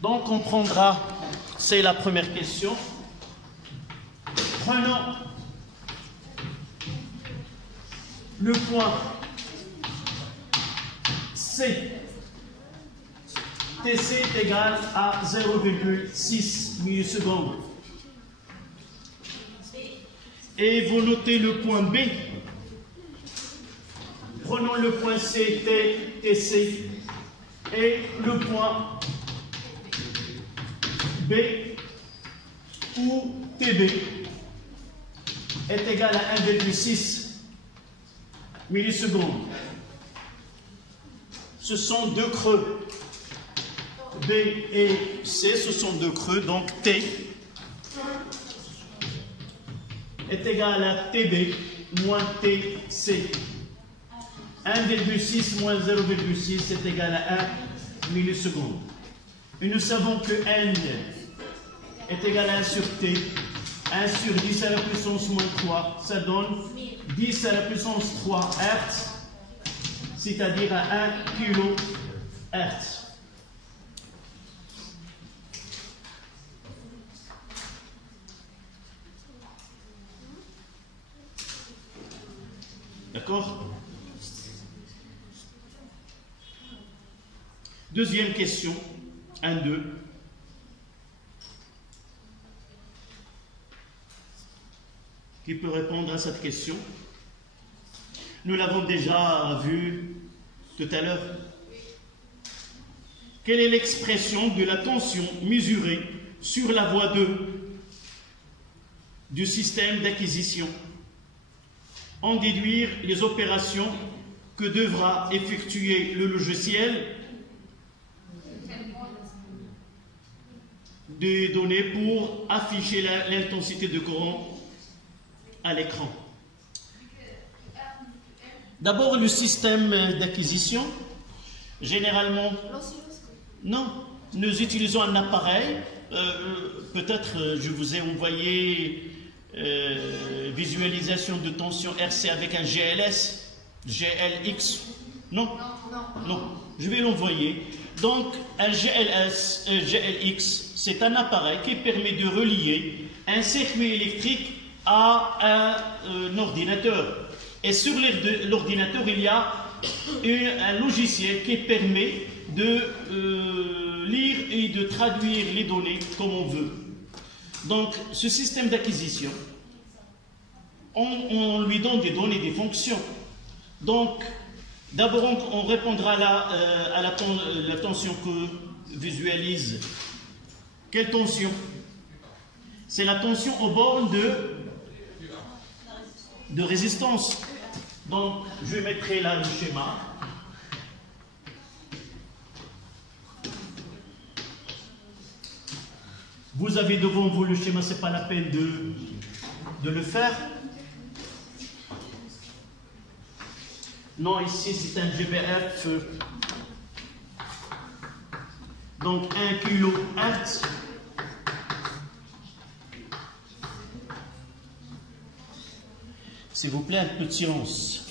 Donc on prendra, c'est la première question. Prenons le point C. TC est égal à 0,6 millisecondes. Et vous notez le point B. Prenons le point C, TC, et le point B ou TB est égal à 1,6 millisecondes. Ce sont deux creux. B et C, ce sont deux creux, donc T est égal à TB moins TC. 1,6 moins 0,6 est égal à 1 milliseconde. Et nous savons que N est égal à 1 sur T. 1 sur 10 à la puissance moins 3, ça donne 10 à la puissance 3 Hertz, c'est-à-dire à 1 kHz. D'accord? Deuxième question, 1-2. Qui peut répondre à cette question? Nous l'avons déjà vu tout à l'heure. Quelle est l'expression de la tension mesurée sur la voie 2 du système d'acquisition? En déduire les opérations que devra effectuer le logiciel des données pour afficher l'intensité de courant à l'écran. D'abord, le système d'acquisition, généralement, non, nous utilisons un appareil, peut-être je vous ai envoyé visualisation de tension RC avec un GLS, GLX, non, je vais l'envoyer. Donc, un GLX, c'est un appareil qui permet de relier un circuit électrique à un ordinateur. Et sur l'ordinateur, il y a un logiciel qui permet de lire et de traduire les données comme on veut. Donc, ce système d'acquisition, on lui donne des données, des fonctions. Donc, d'abord, on répondra à la tension que visualise. Quelle tension? C'est la tension aux bornes de résistance. Donc, je mettrai là le schéma. Vous avez devant vous le schéma, ce n'est pas la peine de le faire. Non, ici c'est un GBF. Donc 1 kHz. S'il vous plaît, un peu de silence.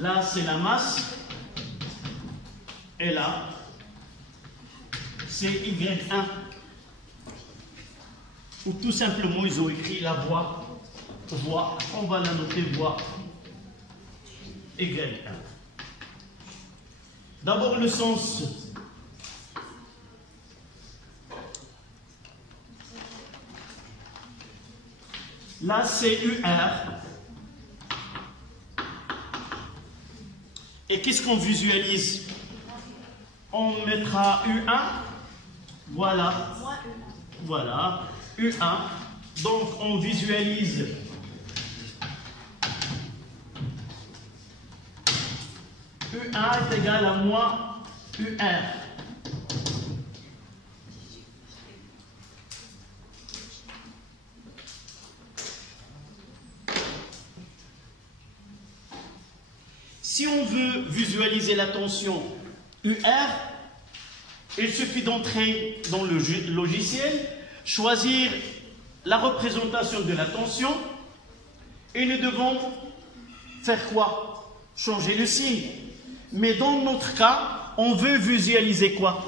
Là, c'est la masse. Et là, c'est Y1. Ou tout simplement, ils ont écrit la voie. On va la noter voie Y1. D'abord, le sens. Là, c'est UR. Et qu'est-ce qu'on visualise? On mettra U1. Voilà. Voilà. U1. Donc, on visualise U1 est égal à moins UR. Si on veut visualiser la tension UR, il suffit d'entrer dans le logiciel, choisir la représentation de la tension, et nous devons faire quoi? Changer le signe. Mais dans notre cas, on veut visualiser quoi?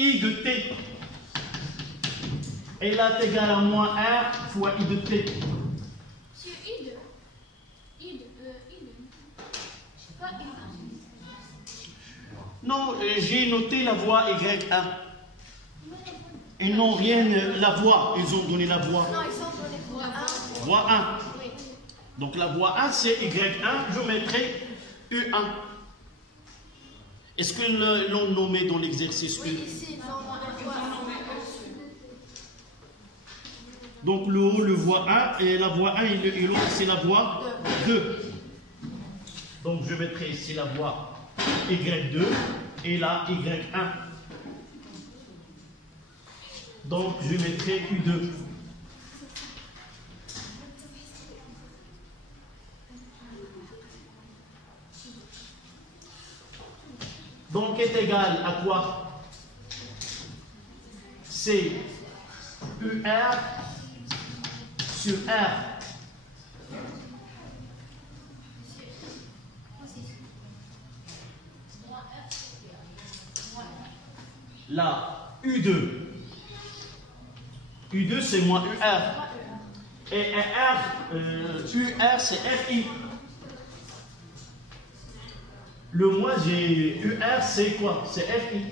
I de T. Et là, est égal à moins R fois I de T. Sur I de. C'est pas I1. Non, j'ai noté la voie Y1. Ils n'ont rien, la voie, ils ont donné la voie. Non, ils ont donné voie 1. Voie 1. Oui. Donc la voie 1, c'est Y1, je mettrai U1. Est-ce qu'ils l'ont nommé dans l'exercice U? Oui, ici, ils ont nommé voie 1. Donc le haut, le voie 1, et la voie 1 et l'autre, c'est la voie 2. Donc je mettrai ici la voie Y2 et la Y1. Donc je mettrai U2. Donc est égal à quoi? C'est UR sur R. Là, U2. U2 c'est moins UR. Et UR c'est RI. Le moins, j'ai UR, c'est quoi? C'est RI.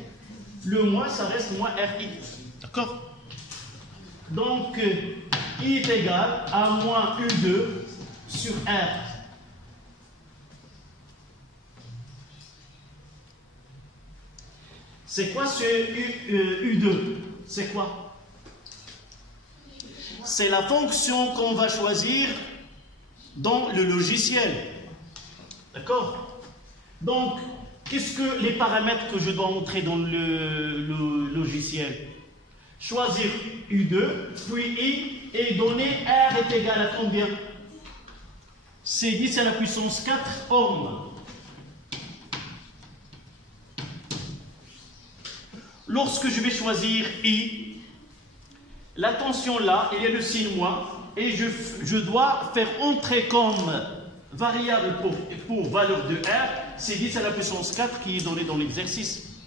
Le moins, ça reste moins RI. D'accord? Donc, I est égal à moins U2 sur R. C'est quoi ce U2? C'est quoi? C'est la fonction qu'on va choisir dans le logiciel. D'accord? Donc, qu'est-ce que les paramètres que je dois entrer dans le logiciel? Choisir U2, puis I, et donner R est égal à combien? C'est 10 à la puissance 4 ohms. Lorsque je vais choisir I, la tension là, il y a le signe moins, et je dois faire entrer comme variable pour valeur de R, c'est 10 à la puissance 4 qui est donné dans l'exercice.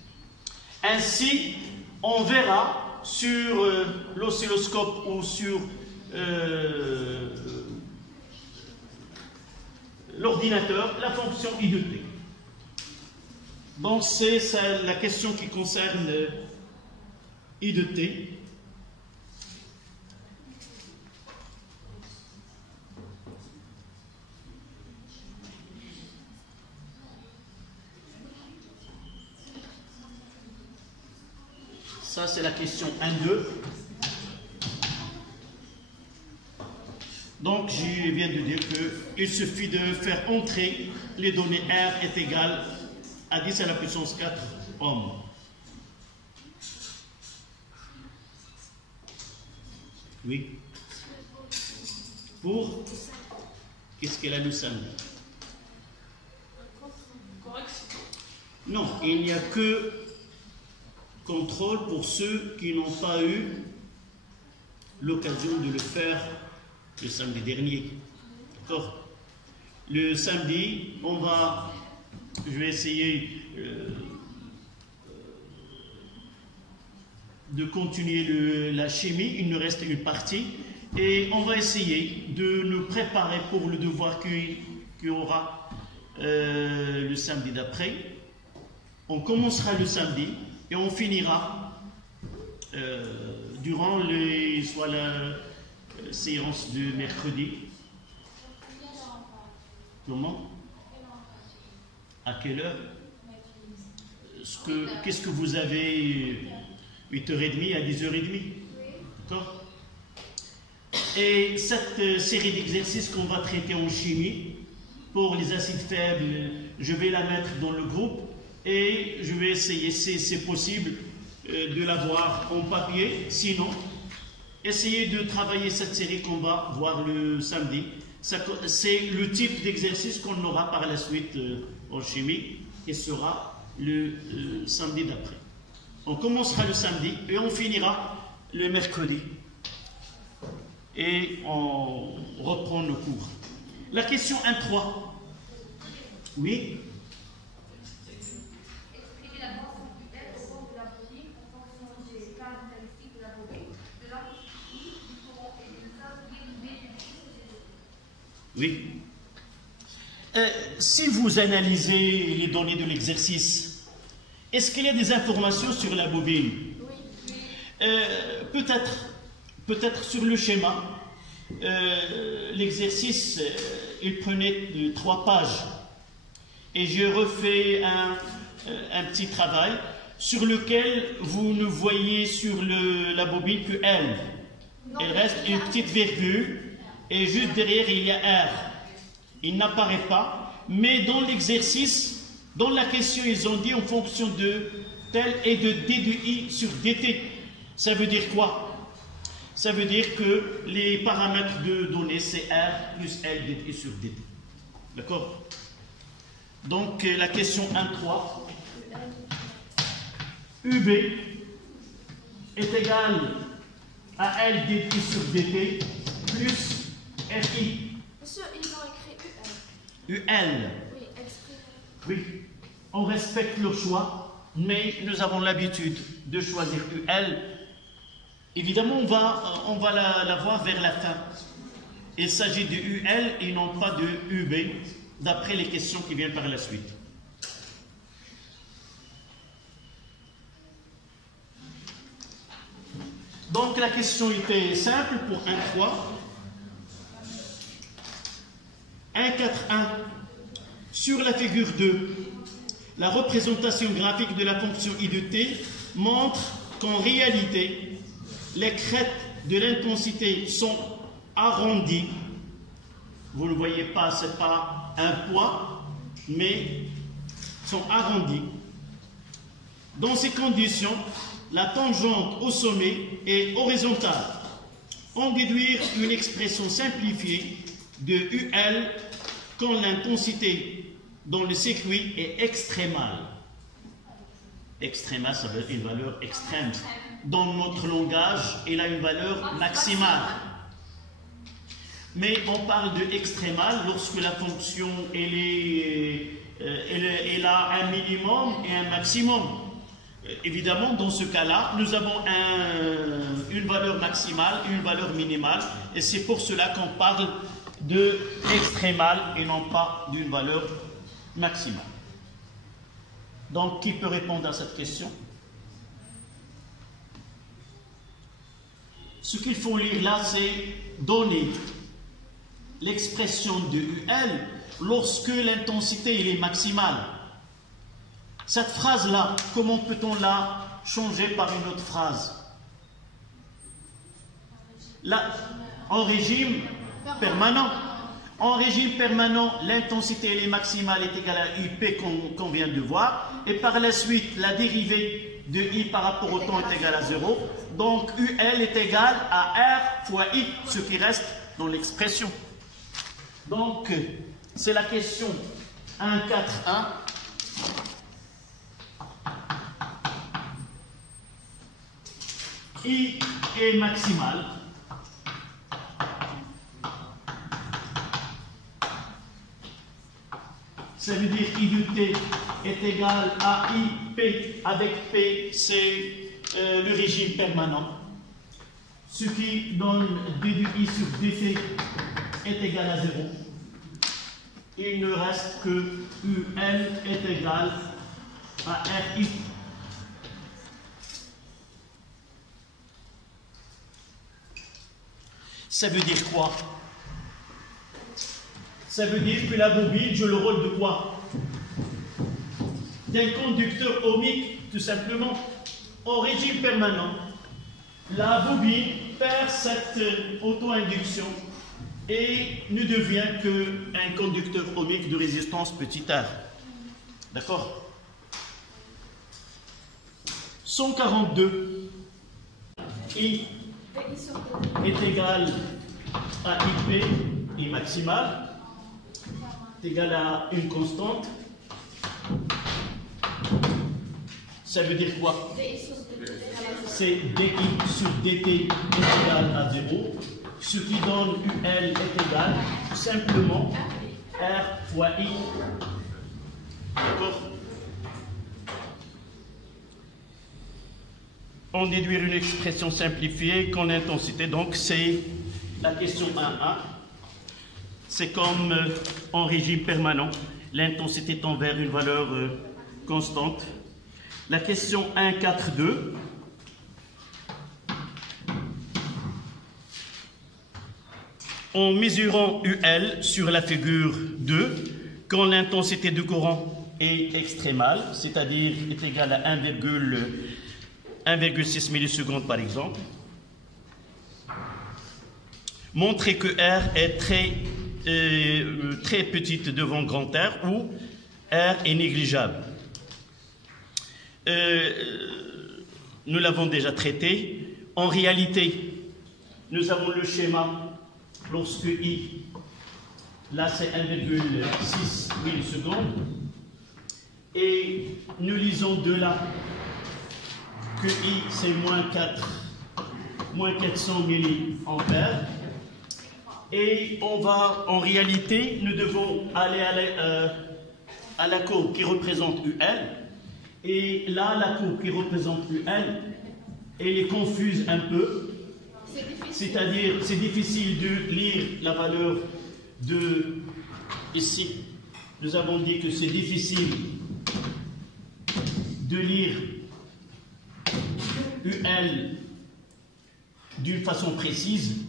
Ainsi, on verra sur l'oscilloscope ou sur l'ordinateur la fonction I de T. Donc c'est la question qui concerne I de T. Ça, c'est la question 1-2. Donc, je viens de dire qu'il suffit de faire entrer les données R est égal à 10 à la puissance 4 ohms. Oui. Pour qu'est-ce qu'elle a le samedi? Non, il n'y a que contrôle pour ceux qui n'ont pas eu l'occasion de le faire le samedi dernier. D'accord? Le samedi, je vais essayer de continuer la chimie, il nous reste une partie, et on va essayer de nous préparer pour le devoir qu'il y aura le samedi d'après. On commencera le samedi, et on finira durant soit la séance de mercredi. Comment? À quelle heure? Qu'est-ce que vous avez? 8h30 à 10h30? D'accord? Et cette série d'exercices qu'on va traiter en chimie, pour les acides faibles, je vais la mettre dans le groupe. Et je vais essayer, si c'est possible, de l'avoir en papier. Sinon, essayez de travailler cette série qu'on va voir le samedi. C'est le type d'exercice qu'on aura par la suite en chimie et sera le samedi d'après. On commencera le samedi et on finira le mercredi. Et on reprend nos cours. La question 1-3. Oui? Oui. Si vous analysez les données de l'exercice, est-ce qu'il y a des informations sur la bobine? Oui. Peut-être sur le schéma, l'exercice, il prenait 3 pages. Et j'ai refait un petit travail sur lequel vous ne voyez sur la bobine que L. Il reste une petite virgule et juste derrière il y a R. Il n'apparaît pas, mais dans l'exercice, dans la question, ils ont dit en fonction de tel et de D de I sur DT. Ça veut dire quoi? Ça veut dire que les paramètres de données, c'est R plus L DT sur DT. D'accord? Donc la question 1.3, UB est égal à L dt sur dt plus RI. Monsieur, ils ont écrit UL. UL. Oui, exprès. Oui, on respecte leur choix, mais nous avons l'habitude de choisir UL. Évidemment, on va la voir vers la fin. Il s'agit de UL et non pas de UB, d'après les questions qui viennent par la suite. Donc la question était simple pour 1.3. 1.4.1. Sur la figure 2, la représentation graphique de la fonction I de t montre qu'en réalité, les crêtes de l'intensité sont arrondies. Vous ne voyez pas, ce n'est pas un point, mais sont arrondies. Dans ces conditions, la tangente au sommet est horizontale. On déduit une expression simplifiée de UL quand l'intensité dans le circuit est extrémale. Extrémale, ça veut dire une valeur extrême. Dans notre langage, elle a une valeur maximale. Mais on parle de extrémale lorsque la fonction elle a un minimum et un maximum. Évidemment, dans ce cas-là, nous avons une valeur maximale et une valeur minimale, et c'est pour cela qu'on parle de extrémale et non pas d'une valeur maximale. Donc, qui peut répondre à cette question? Ce qu'il faut lire là, c'est donner l'expression de UL lorsque l'intensité est maximale. Cette phrase-là, comment peut-on la changer par une autre phrase? Là, en régime permanent. En régime permanent, l'intensité maximale est égale à IP qu'on vient de voir. Et par la suite, la dérivée de I par rapport au temps est égale à 0. Donc, UL est égal à R fois I, ce qui reste dans l'expression. Donc, c'est la question 1.4.1. I est maximale. Ça veut dire I de t est égal à IP avec P, c'est le régime permanent. Ce qui donne D de I sur dt est égal à 0. Il ne reste que UL est égal à RI. Ça veut dire quoi? Ça veut dire que la bobine joue le rôle de quoi? D'un conducteur ohmique, tout simplement. En régime permanent, la bobine perd cette auto-induction et ne devient qu'un conducteur ohmique de résistance petit r. D'accord? 142. I est égal à IP, I maximale, est égal à une constante. Ça veut dire quoi? C'est DI sur DT est égal à 0, ce qui donne UL est égal tout simplement R fois I. D'accord? On déduit une expression simplifiée qu'en intensité, donc c'est la question 1.1. c'est comme en régime permanent. L'intensité tend vers une valeur constante. La question 1.4.2. En mesurant UL sur la figure 2, quand l'intensité du courant est extrémale, c'est-à-dire est égale à 1,6 millisecondes par exemple, montrez que R est très petite devant grand R où R est négligeable. Nous l'avons déjà traité. En réalité, nous avons le schéma lorsque I, là c'est 1,6 millisecondes, et nous lisons de là que I c'est moins 400 milliampères, et en réalité, nous devons aller à la courbe qui représente UL, et là, la courbe qui représente UL, elle est confuse un peu. C'est-à-dire, c'est difficile de lire la valeur de ici. Nous avons dit que c'est difficile de lire UL d'une façon précise.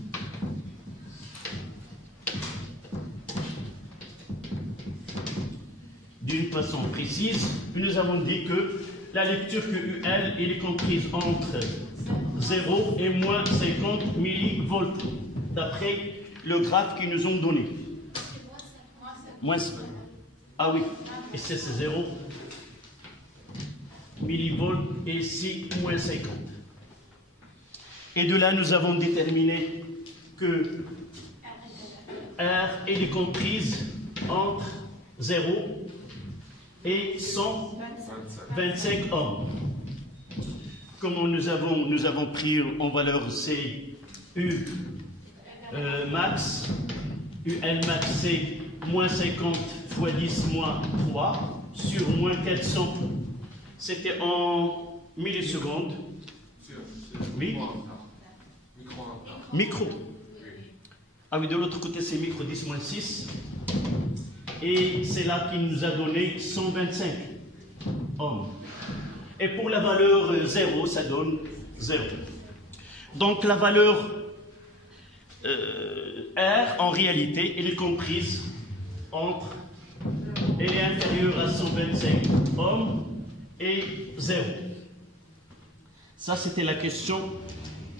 Nous avons dit que la lecture que UL est comprise entre 0 et moins 50 millivolts, d'après le graphe qu'ils nous ont donné. Ah oui, et c'est 0 millivolts et ici moins 50. Et de là, nous avons déterminé que R est comprise entre 0 et 125 ohms. Comment nous avons pris en valeur C U max, UL max c'est moins 50 fois 10 moins 3 sur moins 400. C'était en millisecondes. Oui. Micro. Ah oui, de l'autre côté c'est micro 10 moins 6. Et c'est là qu'il nous a donné 125 ohms. Et pour la valeur 0, ça donne 0. Donc la valeur R, en réalité, elle est comprise entre, elle est inférieure à 125 ohms et 0. Ça, c'était la question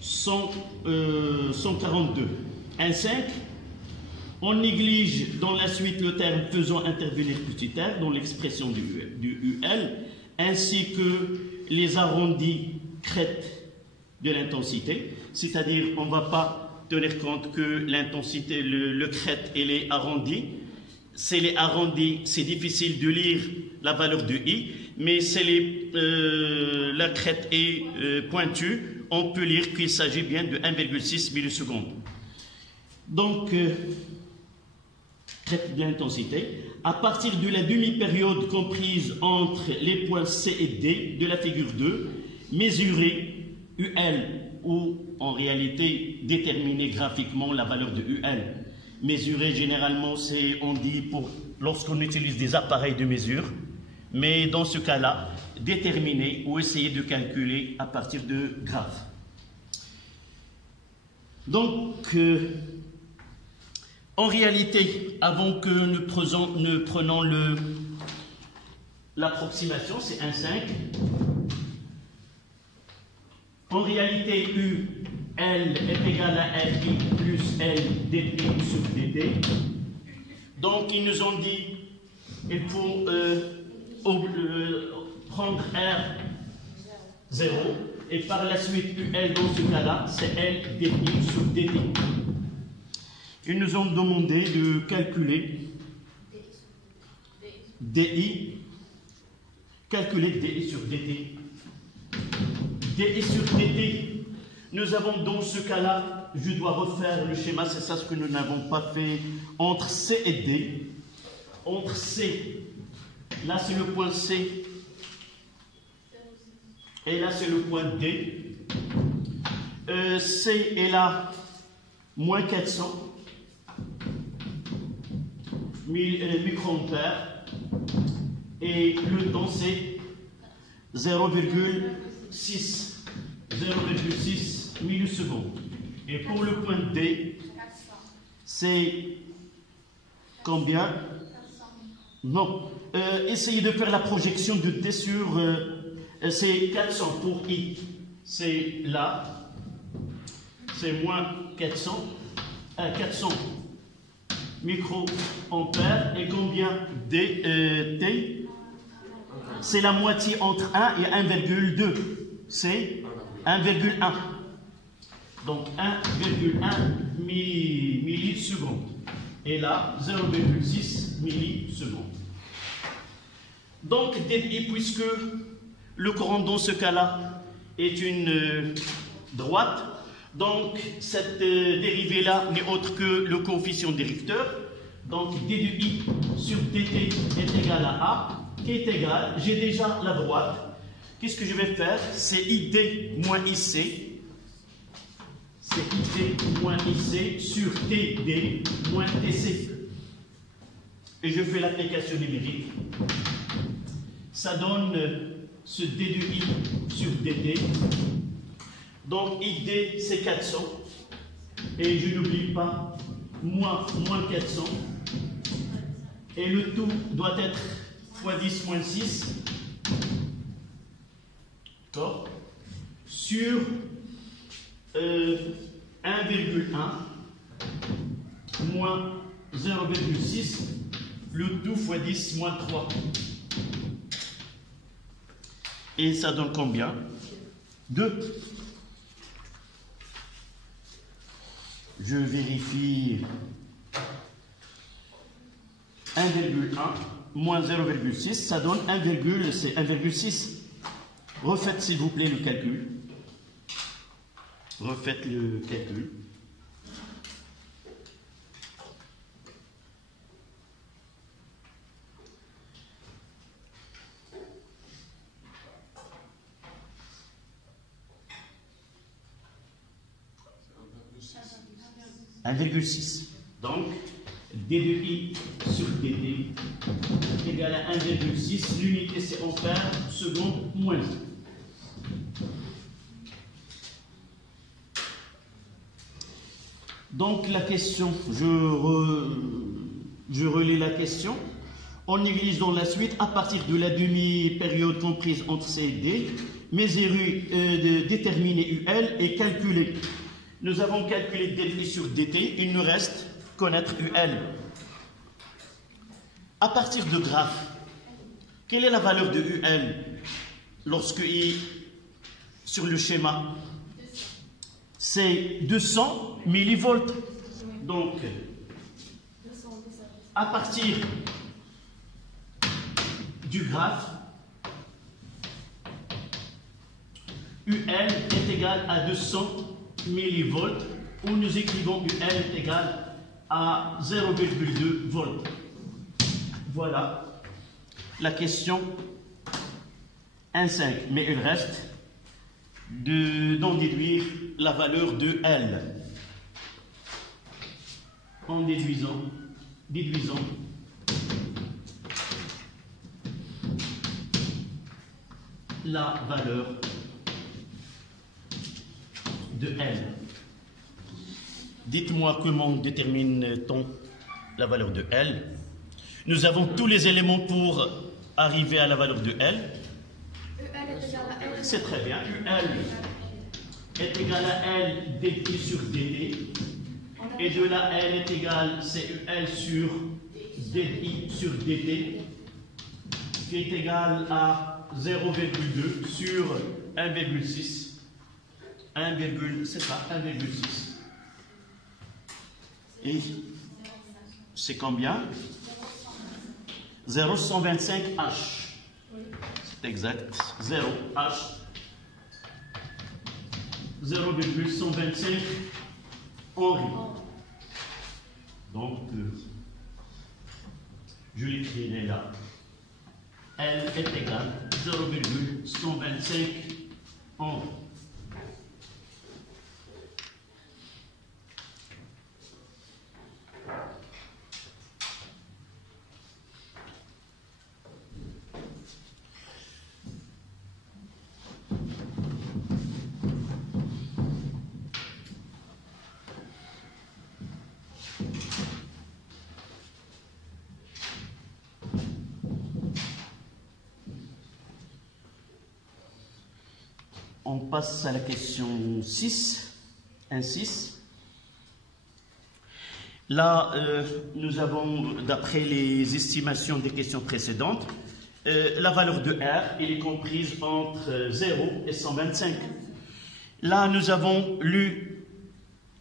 142. 1.5. On néglige dans la suite le terme faisant intervenir petit r dans l'expression du UL, ainsi que les arrondis crêtes de l'intensité, c'est-à-dire on ne va pas tenir compte que l'intensité, le crête, elle est arrondi. C'est les arrondis, c'est difficile de lire la valeur de I, mais c'est la crête est pointue, on peut lire qu'il s'agit bien de 1,6 millisecondes. Donc, crête de l'intensité, à partir de la demi-période comprise entre les points C et D de la figure 2, mesurer UL, ou en réalité déterminer graphiquement la valeur de UL. Mesurer, généralement, on dit lorsqu'on utilise des appareils de mesure, mais dans ce cas-là, déterminer ou essayer de calculer à partir de graphes. Donc, en réalité, avant que nous prenons l'approximation, c'est 1,5. En réalité, U, L est égal à LI plus L dpi sur dt. Donc, ils nous ont dit qu'il faut prendre R 0 et par la suite UL dans ce cas-là, c'est L dpi sur dt. Ils nous ont demandé de calculer DI, calculer DI sur dt. DI sur dt, nous avons dans ce cas-là, je dois refaire le schéma, c'est ça ce que nous n'avons pas fait, entre C et D. Entre C, là c'est le point C, et là c'est le point D. C est là, moins 400. microampères et le temps c'est 0,6 millisecondes. Et pour le point D, c'est combien? Non. Essayez de faire la projection de D sur... c'est 400 pour I. C'est là. C'est moins 400. 400 microampères. Et combien T? C'est la moitié entre 1 et 1,2. C'est 1,1. Donc 1,1 millisecondes. Et là, 0,6 millisecondes. Donc, puisque le courant dans ce cas-là est une droite, donc cette dérivée-là n'est autre que le coefficient directeur. Donc, d de I sur dt est égal à A, qui est égal, j'ai déjà la droite. Qu'est-ce que je vais faire? C'est ID moins IC. C'est ID moins IC sur TD moins TC. Et je fais l'application numérique. Ça donne ce D de I sur DD. Donc ID c'est 400. Et je n'oublie pas moins 400. Et le tout doit être fois 10 moins 6. D'accord? Sur 1,1 moins 0,6, le tout fois 10 moins 3. Et ça donne combien? 2. Je vérifie. 1,1 moins 0,6, ça donne 1,6. Refaites s'il vous plaît le calcul. Refaites le calcul. « 1,6. Donc, d de I sur dt égale à 1,6. L'unité c'est ampère, seconde, moins 1. Donc la question, je relis la question. On néglige dans la suite, à partir de la demi-période comprise entre C et D, mesurer, déterminer UL et calculer. Nous avons calculé dV sur dt, il nous reste connaître UL. À partir de graphe, quelle est la valeur de UL lorsque I sur le schéma? C'est 200 millivolts. Donc, à partir du graphe, UL est égal à 200 millivolts, où nous écrivons UL est égal à 0,2 volts. Voilà la question 1,5. Mais il reste d'en déduire la valeur de L. En déduisant la valeur de L. Dites-moi comment détermine-t-on la valeur de L? Nous avons tous les éléments pour arriver à la valeur de L. C'est très bien. UL est égal à L dt sur dt. Et de là, L est égal, c'est UL sur dt sur dt, qui est égal à 0,2 sur 1,6. C'est ça, 1,6. Et c'est combien? 0,125 H. C'est exact. 0 H. 0,125 Henri. Donc, je l'écrirai là. L est égal à 0,125 Henri. On passe à la question 6, 1,6. Là, nous avons, d'après les estimations des questions précédentes, la valeur de R, elle est comprise entre 0 et 125. Là, nous avons lu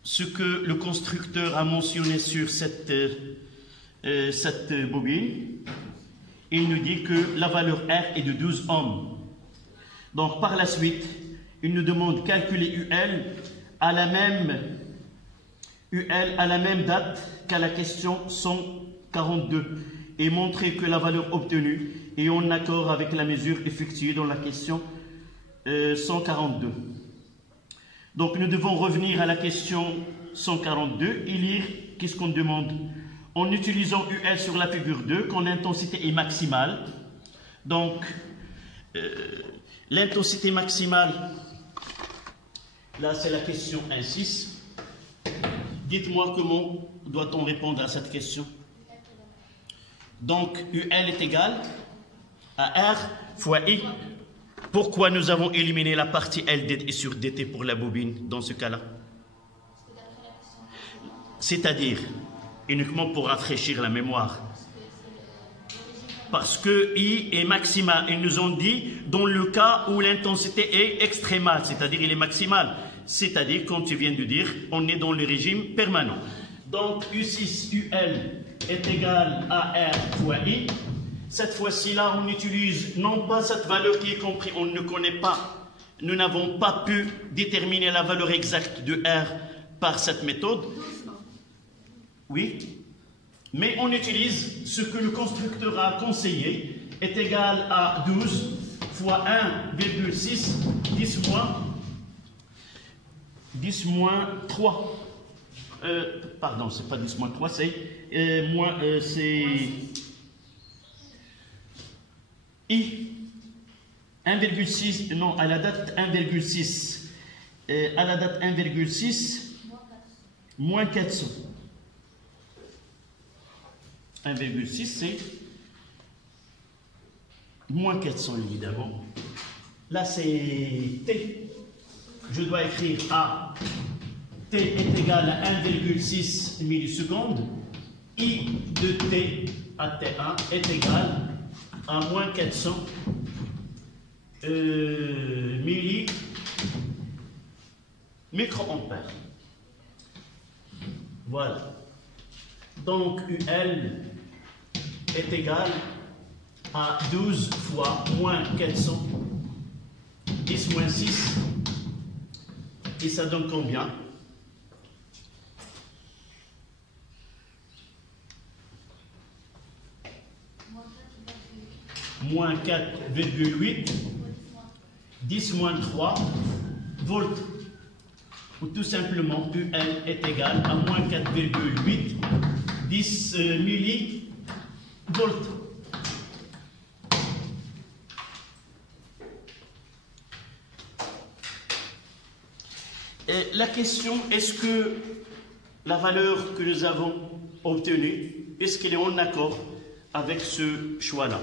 ce que le constructeur a mentionné sur cette bobine. Il nous dit que la valeur R est de 12 ohms. Donc, par la suite, il nous demande de calculer UL à la même date qu'à la question 142 et montrer que la valeur obtenue est en accord avec la mesure effectuée dans la question 142. Donc nous devons revenir à la question 142 et lire qu'est-ce qu'on demande. En utilisant UL sur la figure 2, quand l'intensité est maximale, donc l'intensité maximale, là c'est la question 1,6. Dites-moi comment doit-on répondre à cette question. Donc, UL est égal à R fois I. Pourquoi nous avons éliminé la partie LD et sur DT pour la bobine dans ce cas-là? C'est-à-dire, uniquement pour rafraîchir la mémoire. Parce que I est maximal. Ils nous ont dit dans le cas où l'intensité est extrémale, c'est-à-dire il est maximal. C'est-à-dire, comme tu viens de dire, on est dans le régime permanent. Donc, U6, UL est égal à R fois I. Cette fois-ci, là, on utilise non pas cette valeur qui est comprise, on ne connaît pas. Nous n'avons pas pu déterminer la valeur exacte de R par cette méthode. Oui. Mais on utilise ce que le constructeur a conseillé, est égal à 12 fois 1,6, 10 moins 3. Pardon, c'est pas 10 moins 3, c'est I. 1,6, non, à la date 1,6. À la date 1,6, moins 400. 1,6, c'est moins 400, évidemment. Là, c'est T. Je dois écrire A. T est égal à 1,6 millisecondes. I de T à T1 est égal à moins 400 microampères. Voilà. Donc, UL est égal à 12 fois moins 400, 10 moins 6, et ça donne combien? Moins 4,8, 10 moins 3 volts. Ou tout simplement, UL est égal à moins 4,8, 10 millivolts. Et la question, est-ce que la valeur que nous avons obtenue, est-ce qu'elle est en accord avec ce choix-là?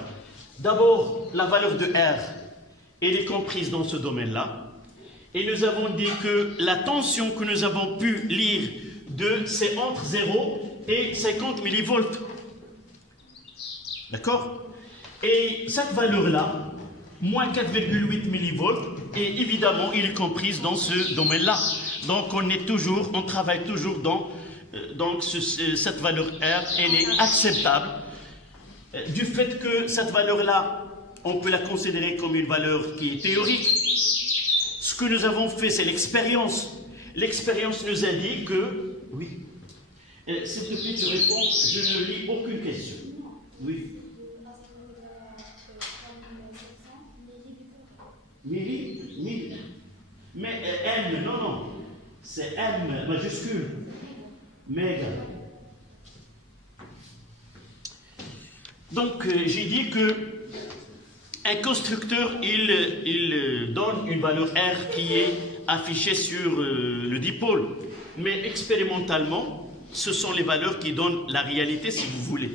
D'abord, la valeur de R, elle est comprise dans ce domaine-là. Et nous avons dit que la tension que nous avons pu lire c'est entre 0 et 50 millivolts. D'accord? Et cette valeur-là, moins 4,8 millivolts, et évidemment, il est comprise dans ce domaine-là. Donc, on travaille toujours dans cette valeur R, elle est acceptable. Du fait que cette valeur-là, on peut la considérer comme une valeur qui est théorique. Ce que nous avons fait, c'est l'expérience. L'expérience nous a dit que... Oui. S'il te plaît, tu réponds, je ne lis aucune question. Oui. Milli. Mais M, non. C'est M majuscule. Méga. Donc, j'ai dit que un constructeur, il donne une valeur R qui est affichée sur le dipôle. Mais expérimentalement, ce sont les valeurs qui donnent la réalité, si vous voulez.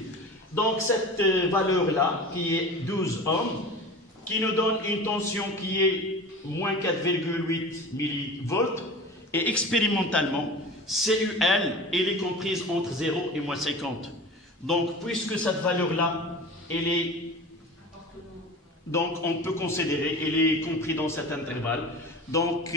Donc, cette valeur-là, qui est 12 ohms, qui nous donne une tension qui est moins 4,8 millivolts. Et expérimentalement, CUL, elle est comprise entre 0 et moins 50. Donc, puisque cette valeur-là, elle est... Donc, on peut considérer qu'elle est comprise dans cet intervalle. Donc,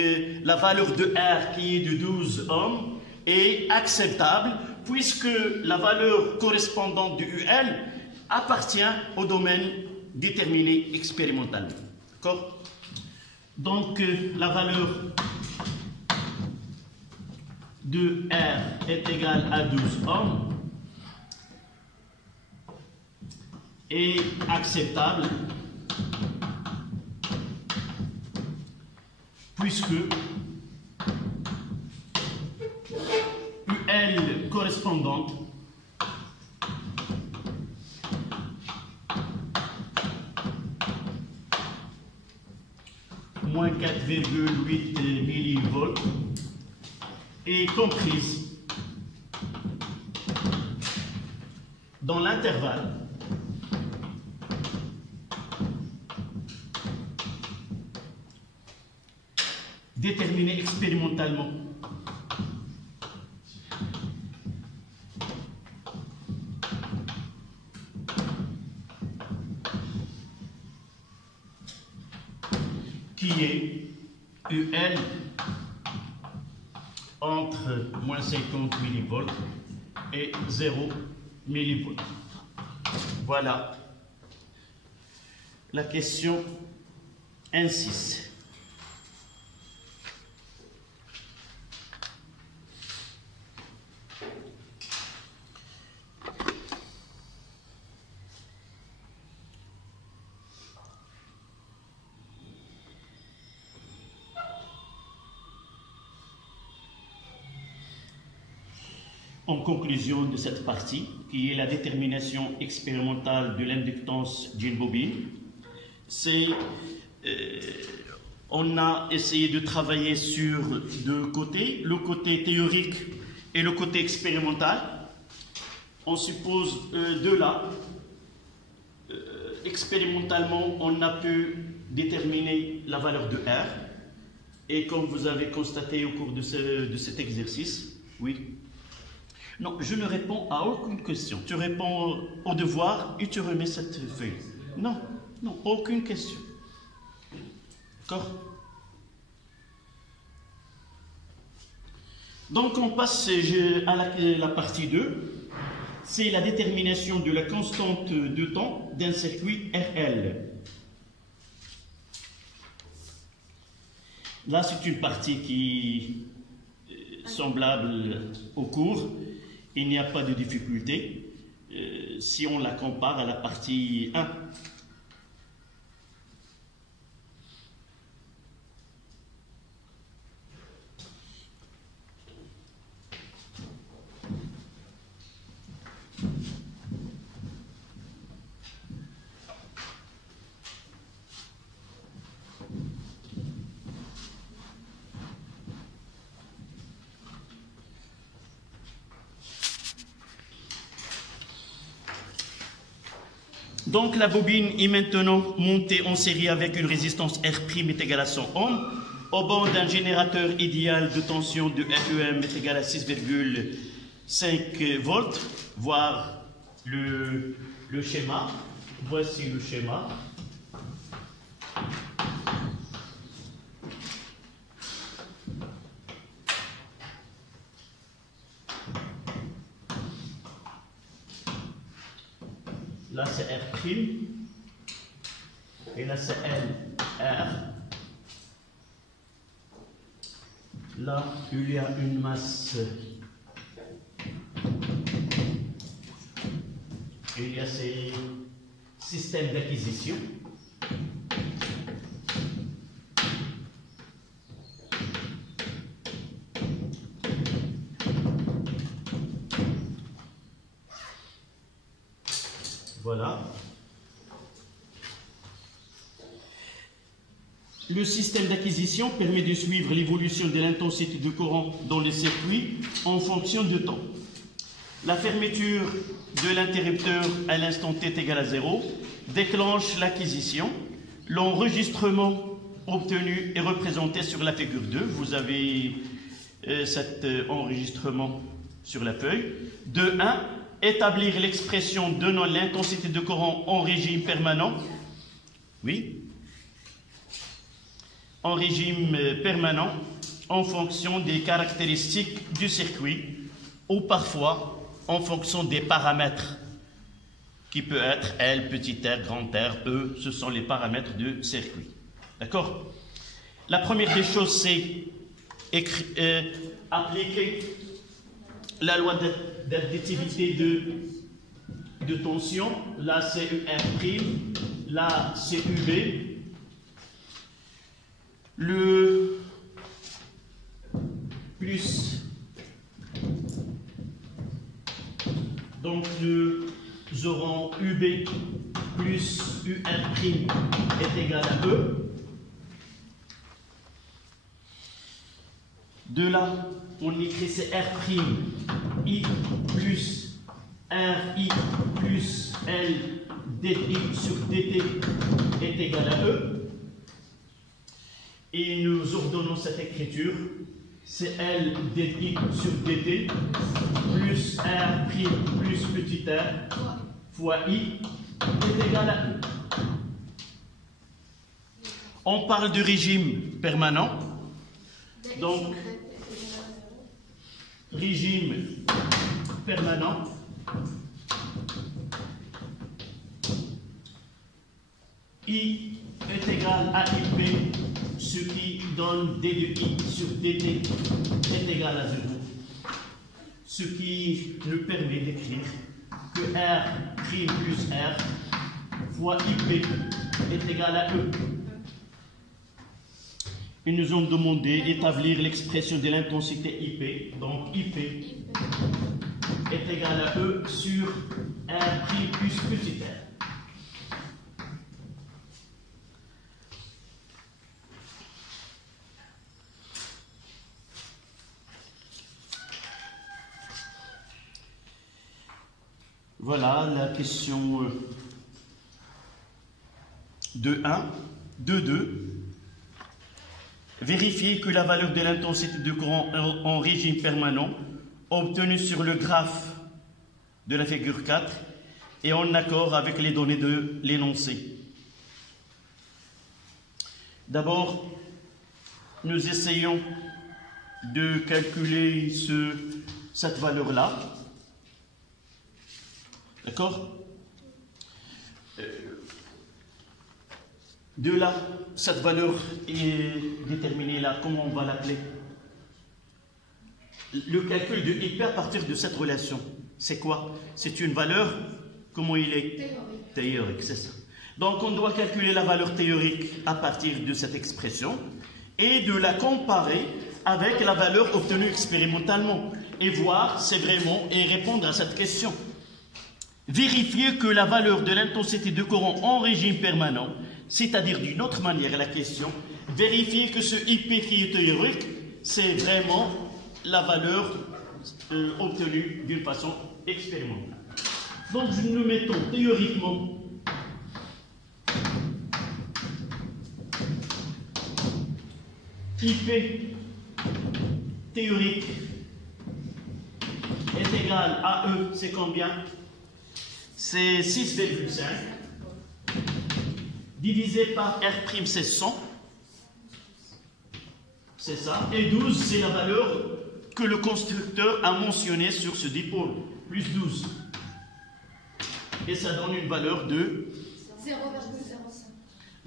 la valeur de R, qui est de 12 ohms, est acceptable, puisque la valeur correspondante du UL appartient au domaine déterminé expérimentalement. D'accord? Donc, la valeur de R est égale à 12 ohms est acceptable puisque UL correspondante moins 4,8 millivolts est comprise dans l'intervalle déterminé expérimentalement qui est UL entre moins 50 millivolts et 0 millivolts. Voilà la question 1.6. En conclusion de cette partie, qui est la détermination expérimentale de l'inductance d'une bobine, on a essayé de travailler sur deux côtés, le côté théorique et le côté expérimental. On suppose de là, expérimentalement, on a pu déterminer la valeur de R, et comme vous avez constaté au cours de cet exercice, oui. Non, je ne réponds à aucune question. Tu réponds au devoir et tu remets cette feuille. Non, non, aucune question. D'accord? Donc on passe à la partie 2. C'est la détermination de la constante de temps d'un circuit RL. Là, c'est une partie qui est semblable au cours. Il n'y a pas de difficulté si on la compare à la partie 1. Donc la bobine est maintenant montée en série avec une résistance R' est égale à 100 ohms. Au bord d'un générateur idéal de tension de FEM est égal à 6,5 volts. Voir le schéma. Voici le schéma. Là, c'est R', et là, c'est LR. Là, il y a une masse. Il y a ces systèmes d'acquisition. Voilà. Le système d'acquisition permet de suivre l'évolution de l'intensité de courant dans le circuit en fonction du temps. La fermeture de l'interrupteur à l'instant t égal à 0 déclenche l'acquisition. L'enregistrement obtenu est représenté sur la figure 2. Vous avez cet enregistrement sur la feuille. De 1, établir l'expression donnant l'intensité de courant en régime permanent. Oui. En régime permanent, en fonction des caractéristiques du circuit, ou parfois en fonction des paramètres, qui peut être L, petit r, grand R, E, ce sont les paramètres du circuit. D'accord? La première des choses, c'est appliquer la loi d'additivité de tension, la CUR', la CUB, le plus, donc nous aurons UB plus UR' est égal à E. De là, on écrit c'est R', I plus RI plus L DI sur DT est égal à E. Et nous ordonnons cette écriture, c'est L DI sur DT plus R' plus petit r fois I est égal à E. On parle de régime permanent. Donc, régime permanent. I est égal à IP, ce qui donne D de I sur DT est égal à 0. Ce qui nous permet d'écrire que R' plus R fois IP est égal à E. Ils nous ont demandé d'établir l'expression de l'intensité IP. Donc IP est égal à E sur R' plus petit r. Voilà la question 2.1. 2.2. Vérifier que la valeur de l'intensité de courant en régime permanent obtenue sur le graphe de la figure 4 est en accord avec les données de l'énoncé. D'abord, nous essayons de calculer cette valeur-là. D'accord? De là, cette valeur est déterminée là. Comment on va l'appeler? Le calcul de IP à partir de cette relation, c'est quoi? C'est une valeur, comment il est? Théorique, c'est ça. Donc on doit calculer la valeur théorique à partir de cette expression et de la comparer avec la valeur obtenue expérimentalement et voir c'est vraiment et répondre à cette question. Vérifier que la valeur de l'intensité de courant en régime permanent, c'est-à-dire d'une autre manière la question, vérifier que ce IP qui est théorique, c'est vraiment la valeur obtenue d'une façon expérimentale. Donc nous mettons théoriquement IP théorique est égal à E, c'est combien? C'est 6,5 divisé par R', c'est 100. C'est ça. Et 12, c'est la valeur que le constructeur a mentionnée sur ce dipôle. Plus 12. Et ça donne une valeur de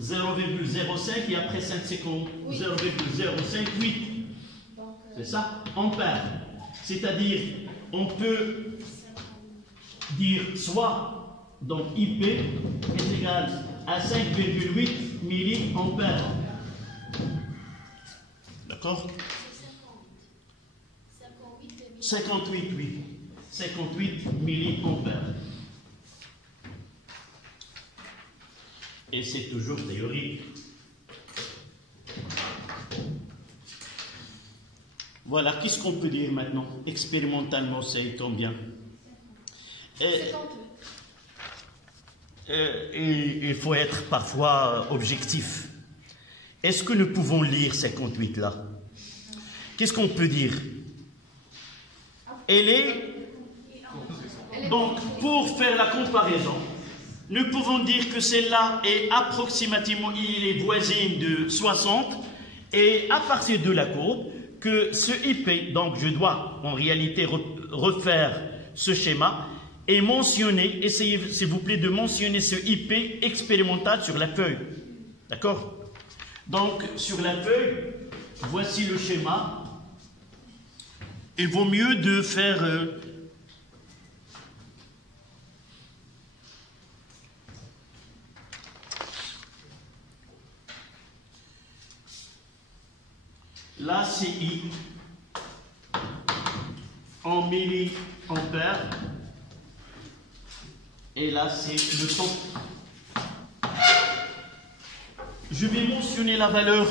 0,05 et après 5 secondes, 0,058. C'est ça, ampère. C'est-à-dire, on peut dire soit, donc IP est égal à 5,8 milliampères. D'accord? 58, oui. 58 milliampères. Et c'est toujours théorique. Voilà, qu'est-ce qu'on peut dire maintenant? Expérimentalement, c'est combien? Il faut être parfois objectif. Est-ce que nous pouvons lire 58 là? Qu'est-ce qu'on peut dire? Elle est... Donc, pour faire la comparaison, nous pouvons dire que celle-là est approximativement, il est voisine de 60, et à partir de la courbe, que ce IP, donc je dois en réalité refaire ce schéma, et mentionner, essayez s'il vous plaît de mentionner ce IP expérimental sur la feuille. D'accord? Donc, sur la feuille, voici le schéma. Il vaut mieux de faire... Là, c'est I en milliampères. Et là, c'est le temps. Je vais mentionner la valeur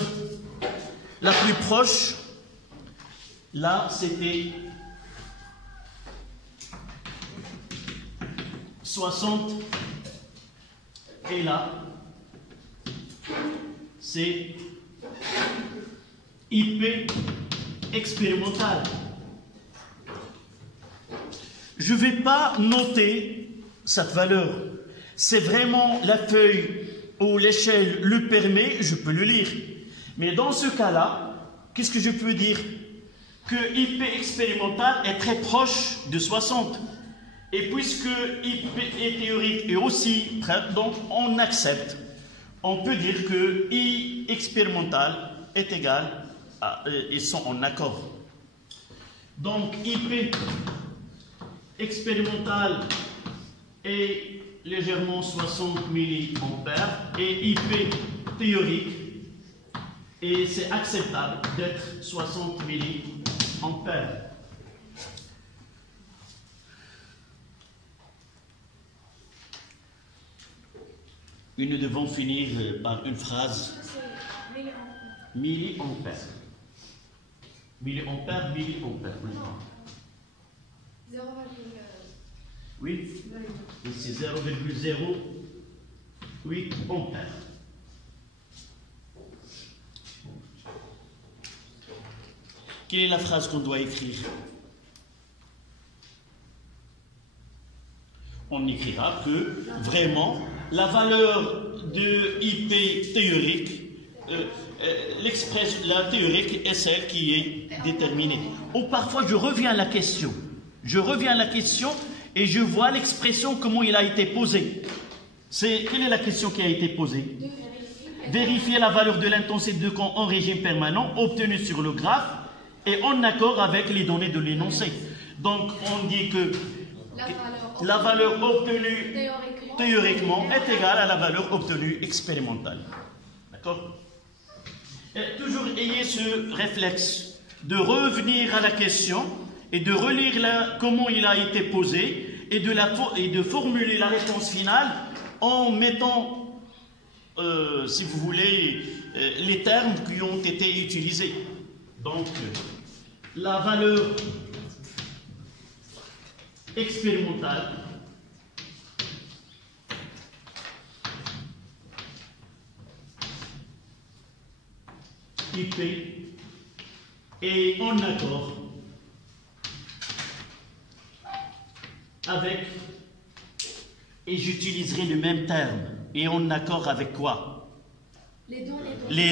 la plus proche. Là, c'était 60. Et là, c'est IP expérimental. Je ne vais pas noter cette valeur. C'est vraiment la feuille où l'échelle le permet, je peux le lire. Mais dans ce cas-là, qu'est-ce que je peux dire? Que IP expérimental est très proche de 60. Et puisque IP théorique est aussi très... Donc on accepte. On peut dire que I expérimental est égal à... Ils sont en accord. Donc IP expérimental est légèrement 60 milliampères et IP théorique, et c'est acceptable d'être 60 milliampères. Et nous devons finir par une phrase. Milliampères. Milliampères, milliampères. Oui, c'est 0,08 ampères. Quelle est la phrase qu'on doit écrire? On écrira que vraiment la valeur de IP théorique, la théorique est celle qui est déterminée. Ou parfois je reviens à la question. Et je vois l'expression, comment il a été posé. Quelle est la question qui a été posée? Vérifier la valeur de l'intensité de courant en régime permanent obtenue sur le graphe et en accord avec les données de l'énoncé. Donc on dit que la valeur obtenue théoriquement est égale à la valeur obtenue expérimentale. D'accord? Toujours ayez ce réflexe de revenir à la question et de relire comment il a été posé et de formuler la réponse finale en mettant, si vous voulez, les termes qui ont été utilisés. Donc, la valeur expérimentale IP est en accord avec, et j'utiliserai le même terme, et en accord avec quoi? Les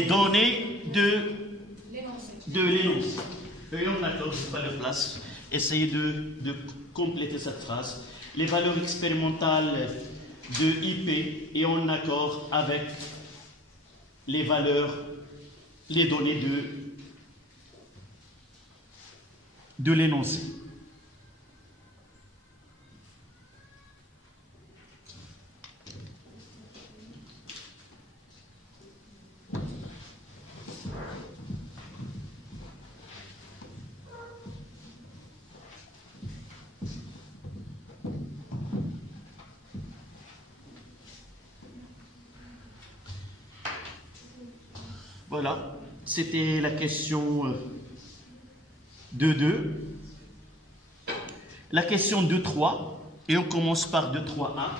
données de l'énoncé. Et en accord, je n'ai pas de place. Essayez de compléter cette phrase. Les valeurs expérimentales de IP et en accord avec les données de l'énoncé. Voilà, c'était la question 2.2. La question 2.3, et on commence par 2.3.1.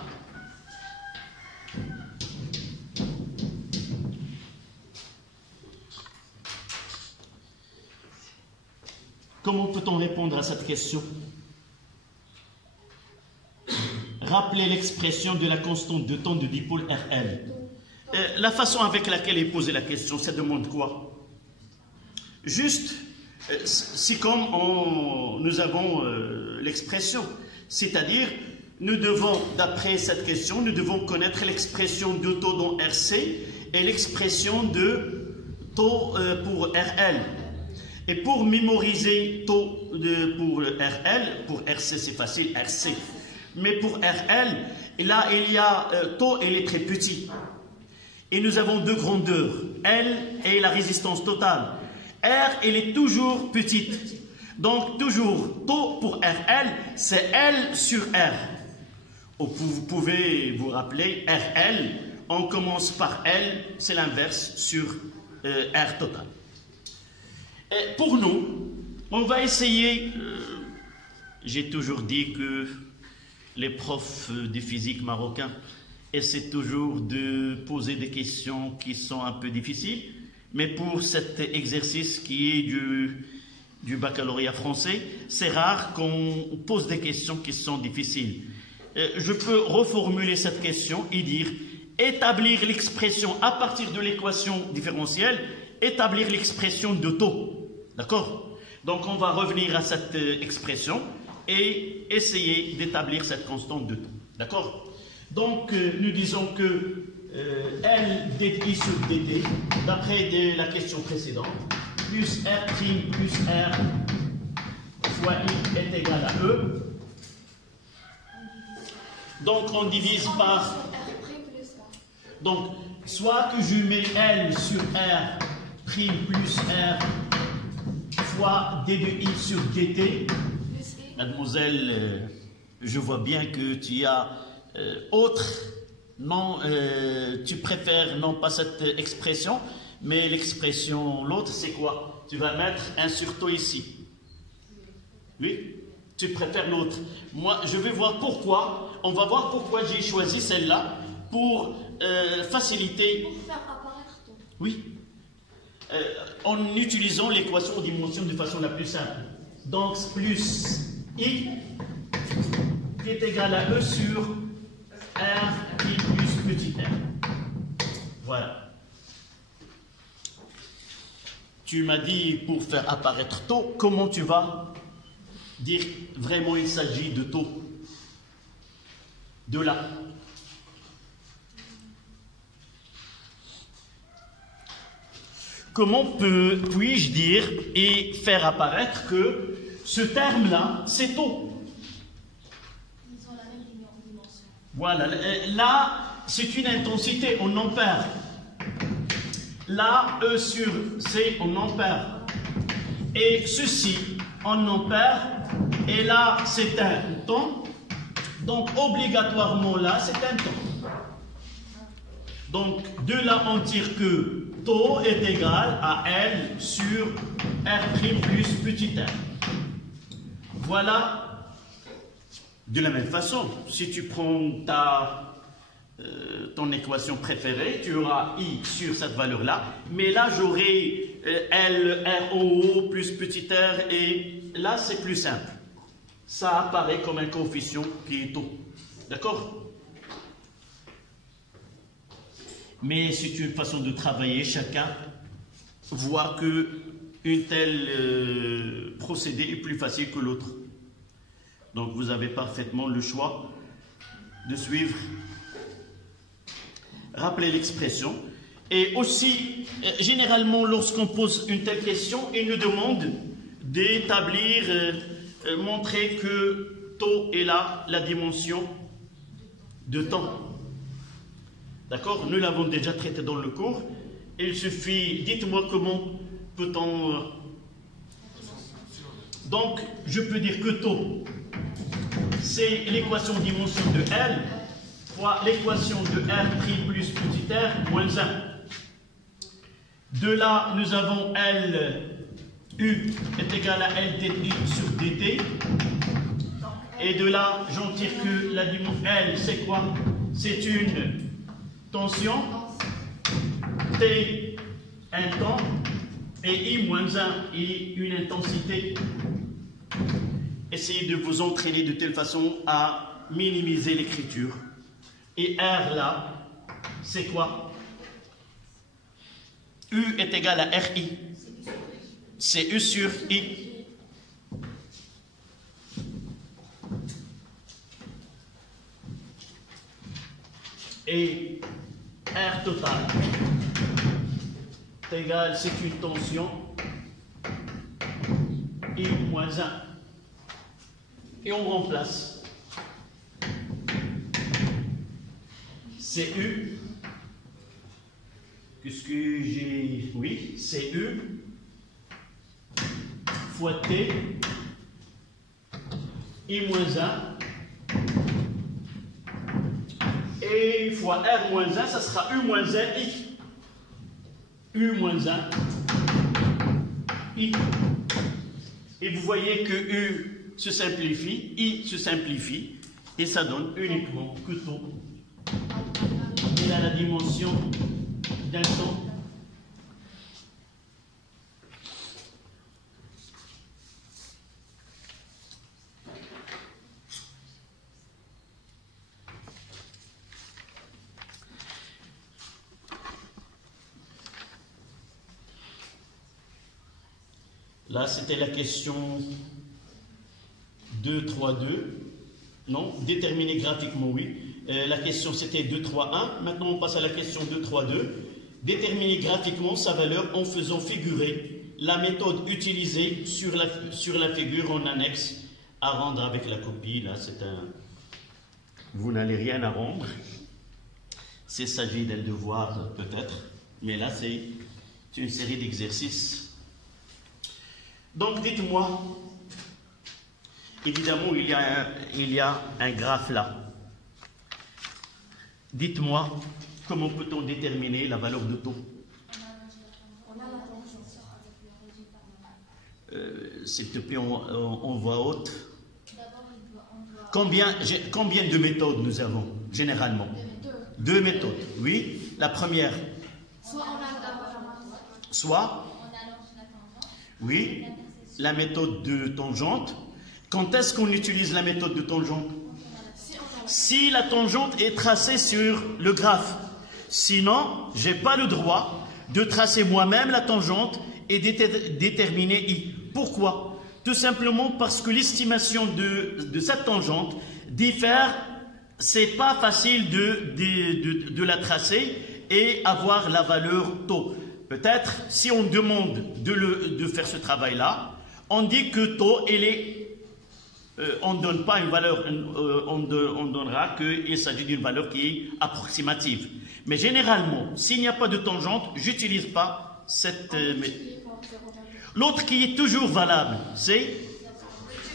Comment peut-on répondre à cette question? Rappelez l'expression de la constante de temps de dipôle RL. La façon avec laquelle est posée la question, ça demande quoi? Juste, c'est comme nous avons l'expression. C'est-à-dire, nous devons, d'après cette question, nous devons connaître l'expression de taux dans RC et l'expression de taux pour RL. Et pour mémoriser taux pour RL, pour RC c'est facile, RC. Mais pour RL, là il y a taux, il est très petit. Et nous avons deux grandeurs, L et la résistance totale. R, elle est toujours petite. Donc toujours taux pour RL, c'est L sur R. Vous pouvez vous rappeler, RL, on commence par L, c'est l'inverse sur R total. Et pour nous, on va essayer, j'ai toujours dit que les profs de physique marocains essaient toujours de poser des questions qui sont un peu difficiles, mais pour cet exercice qui est du baccalauréat français, c'est rare qu'on pose des questions qui sont difficiles. Je peux reformuler cette question et dire établir l'expression à partir de l'équation différentielle, établir l'expression de taux. D'accord? Donc on va revenir à cette expression et essayer d'établir cette constante de taux. D'accord? Donc nous disons que L dt sur dt, d'après la question précédente, plus R' plus R fois I est égal à E. Donc on divise par... Donc, soit que je mets L sur R' plus R fois d de I sur dt. Mademoiselle, je vois bien que tu as autre... Non, tu préfères non pas cette expression, mais l'expression, l'autre, c'est quoi? Tu vas mettre un surtaux ici. Oui? Tu préfères l'autre. Moi, je vais voir pourquoi. On va voir pourquoi j'ai choisi celle-là pour faciliter. Pour faire apparaître taux. Oui. En utilisant l'équation aux dimensions de façon la plus simple. Donc, plus I qui est égal à E sur R qui plus petit r. Voilà. Tu m'as dit pour faire apparaître taux, comment tu vas dire vraiment il s'agit de taux? De là. Comment puis-je dire et faire apparaître que ce terme-là, c'est taux? Ils ont la même dimension. Voilà. Là, c'est une intensité en ampères. Là, E sur C en ampères. Et ceci en ampères. Et là, c'est un temps. Donc, obligatoirement, là, c'est un temps. Donc, de là, on tire que taux est égal à L sur R' plus petit r. Voilà. De la même façon, si tu prends ton équation préférée, tu auras I sur cette valeur-là. Mais là, j'aurai L, R en haut, plus petit r. Et là, c'est plus simple. Ça apparaît comme un coefficient qui est taux. D'accord? Mais c'est une façon de travailler. Chacun voit qu'une telle procédé est plus facile que l'autre. Donc vous avez parfaitement le choix de suivre. Rappelez l'expression. Et aussi, généralement, lorsqu'on pose une telle question, il nous demande d'établir, montrer que taux est là, la dimension de temps. D'accord? Nous l'avons déjà traité dans le cours. Il suffit, dites-moi comment peut-on... Donc, je peux dire que taux, c'est l'équation dimension de L fois l'équation de R' plus petit r moins 1. De là, nous avons L, U est égal à L dt sur dt. Et de là, j'en tire que la dimension L, c'est quoi? C'est une tension, T, un temps, et I moins 1 est une intensité essayez de vous entraîner de telle façon à minimiser l'écriture. Et R là, c'est quoi? U est égal à RI. C'est U sur I. Et R total est égal, c'est une tension, I moins 1. Et on remplace. C'est U. Qu'est-ce que j'ai? Oui, c'est U fois T, I moins 1. Et fois R moins 1, ça sera U moins 1, I. U moins 1, I. Et vous voyez que U se simplifie, I se simplifie, et ça donne uniquement que taux. Il a la dimension d'un temps. Là, c'était la question 2, 3, 2. Non, déterminer graphiquement, oui. La question, c'était 2, 3, 1. Maintenant, on passe à la question 2, 3, 2. Déterminer graphiquement sa valeur en faisant figurer la méthode utilisée sur la figure en annexe à rendre avec la copie. Là, c'est un... Vous n'allez rien à rendre. Il s'agit d'un devoir, peut-être. Mais là, c'est une série d'exercices. Donc, dites-moi, évidemment, il y a un graphe là. Dites-moi, comment peut-on déterminer la valeur de taux? S'il te plaît, en voix haute. Combien de méthodes nous avons, généralement? Deux méthodes, oui. La première. Soit. Oui. La méthode de tangente. Quand est-ce qu'on utilise la méthode de tangente? Si la tangente est tracée sur le graphe. Sinon, je n'ai pas le droit de tracer moi-même la tangente et déterminer I. Pourquoi? Tout simplement parce que l'estimation de cette tangente diffère. C'est pas facile de la tracer et avoir la valeur taux. Peut-être, si on demande de faire ce travail-là, on dit que taux, on ne donne pas une valeur, on donnera qu'il s'agit d'une valeur qui est approximative. Mais généralement, s'il n'y a pas de tangente, je n'utilise pas cette méthode. L'autre qui est toujours valable, c'est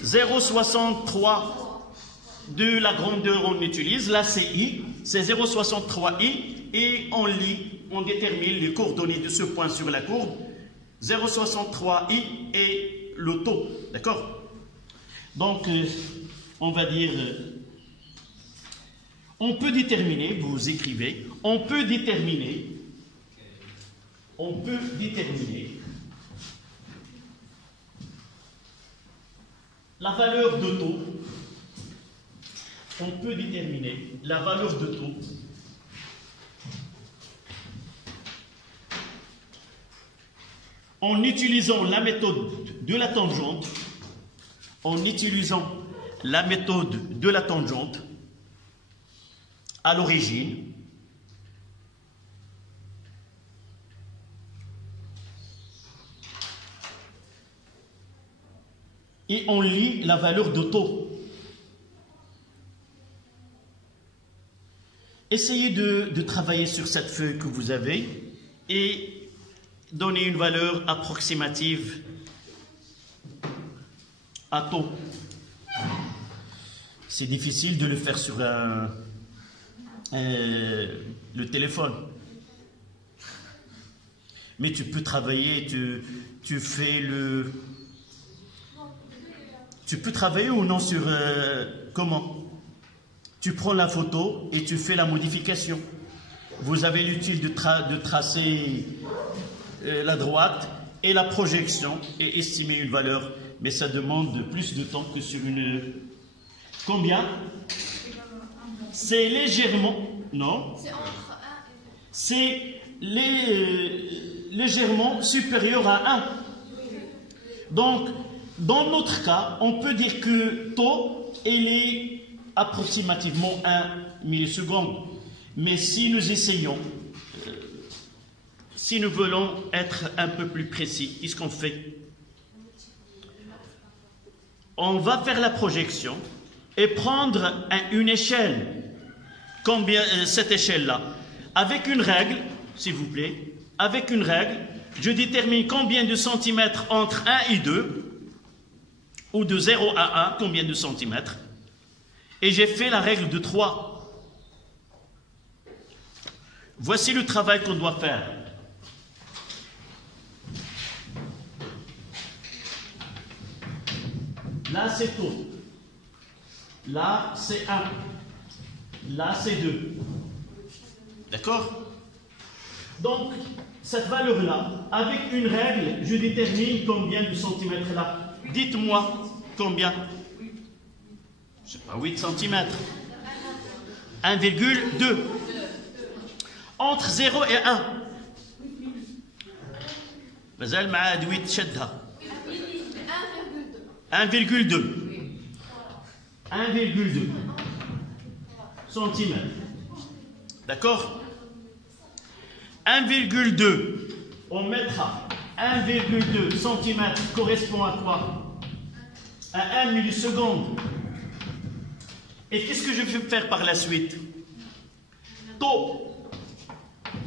0,63 de la grandeur on utilise. Là, c'est I, c'est 0,63I, et on lit, on détermine les coordonnées de ce point sur la courbe. 0,63I et le taux, d'accord? Donc, on va dire, on peut déterminer, vous écrivez, on peut déterminer la valeur de taux. On peut déterminer la valeur de taux en utilisant la méthode de la tangente, à l'origine, et on lit la valeur de taux. Essayez de travailler sur cette feuille que vous avez et donner une valeur approximative à taux. C'est difficile de le faire sur le téléphone. Mais tu peux travailler, tu fais le... Tu peux travailler ou non sur... comment? Tu prends la photo et tu fais la modification. Vous avez l'utile de tracer la droite et la projection et estimer une valeur mais ça demande plus de temps que sur une... Combien? C'est légèrement... Non. C'est entre 1 et 2. C'est légèrement supérieur à 1. Donc, dans notre cas, on peut dire que taux, il est approximativement 1 milliseconde. Mais si nous essayons, si nous voulons être un peu plus précis, qu'est-ce qu'on fait? On va faire la projection et prendre une échelle. Combien cette échelle-là? Avec une règle, s'il vous plaît, avec une règle, je détermine combien de centimètres entre 1 et 2, ou de 0 à 1, combien de centimètres, et j'ai fait la règle de 3. Voici le travail qu'on doit faire. Là, c'est taux. Là, c'est 1. Là, c'est 2. D'accord? Donc, cette valeur-là, avec une règle, je détermine combien de centimètres là. Dites-moi combien. Je sais pas, 8 centimètres. 1,2. Entre 0 et 1. مازال مع 8 شدها. 1,2. 1,2 centimètres. D'accord? 1,2. On mettra 1,2 cm correspond à quoi? À 1 milliseconde. Et qu'est-ce que je vais faire par la suite? Taux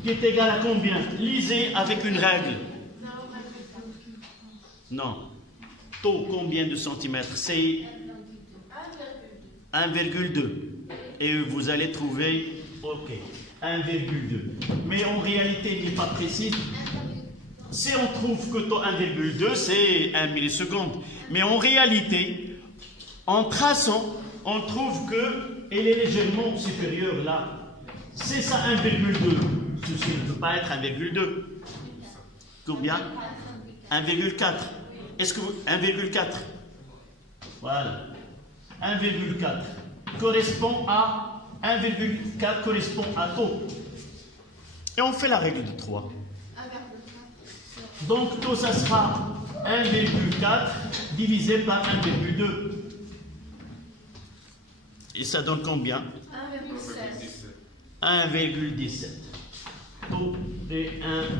qui est égal à combien? Lisez avec une règle. Non. Taux combien de centimètres? C'est 1,2. Et vous allez trouver, ok, 1,2. Mais en réalité, il n'est pas précis. Si on trouve que taux 1,2, c'est 1 milliseconde. Mais en réalité, en traçant, on trouve qu'il est légèrement supérieur là. C'est ça 1,2. Ceci ne peut pas être 1,2. Combien? 1,4. Est-ce que vous... 1,4. Voilà. 1,4 correspond à 1,4 correspond à taux. Et on fait la règle de 3. Donc taux, ça sera 1,4 divisé par 1,2. Et ça donne combien? 1,17. Taux de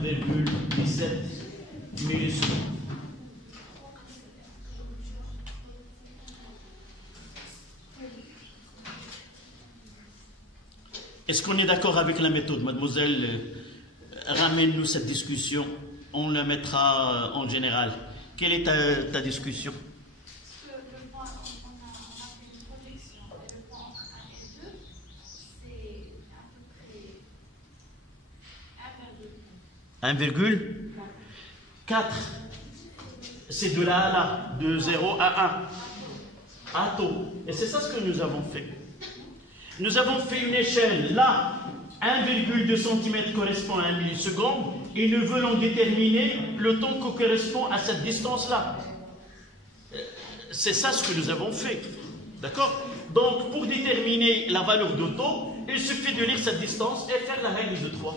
1,17 millisecondes. Est-ce qu'on est d'accord avec la méthode? Mademoiselle, ramène-nous cette discussion. On la mettra en général. Quelle est ta discussion? Le point, on a fait une projection. Et le point entre 1 et 2, c'est à peu près 1,4. C'est de là à là, de 0 à 1. À taux. Et c'est ça ce que nous avons fait. Nous avons fait une échelle. Là, 1,2 cm correspond à 1 milliseconde. Et nous voulons déterminer le temps qui correspond à cette distance-là. C'est ça ce que nous avons fait. D'accord? Donc, pour déterminer la valeur de taux, il suffit de lire cette distance et faire la règle de 3.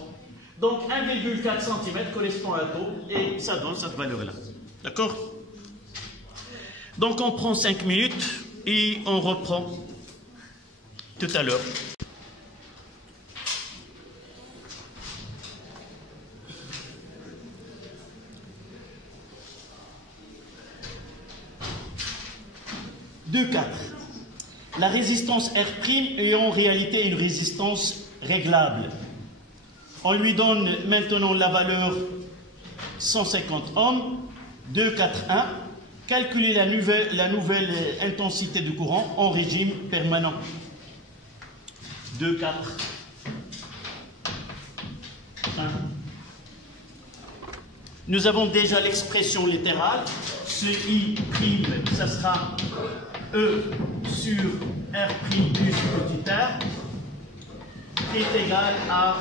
Donc, 1,4 cm correspond à taux et ça donne cette valeur-là. D'accord? Donc, on prend 5 minutes et on reprend tout à l'heure. La résistance R' est en réalité une résistance réglable. On lui donne maintenant la valeur 150 ohms, 2,41. Calculer la nouvelle intensité de courant en régime permanent. 2,41. Nous avons déjà l'expression littérale. Ce I', ça sera E sur R' plus petit r, qui est égal à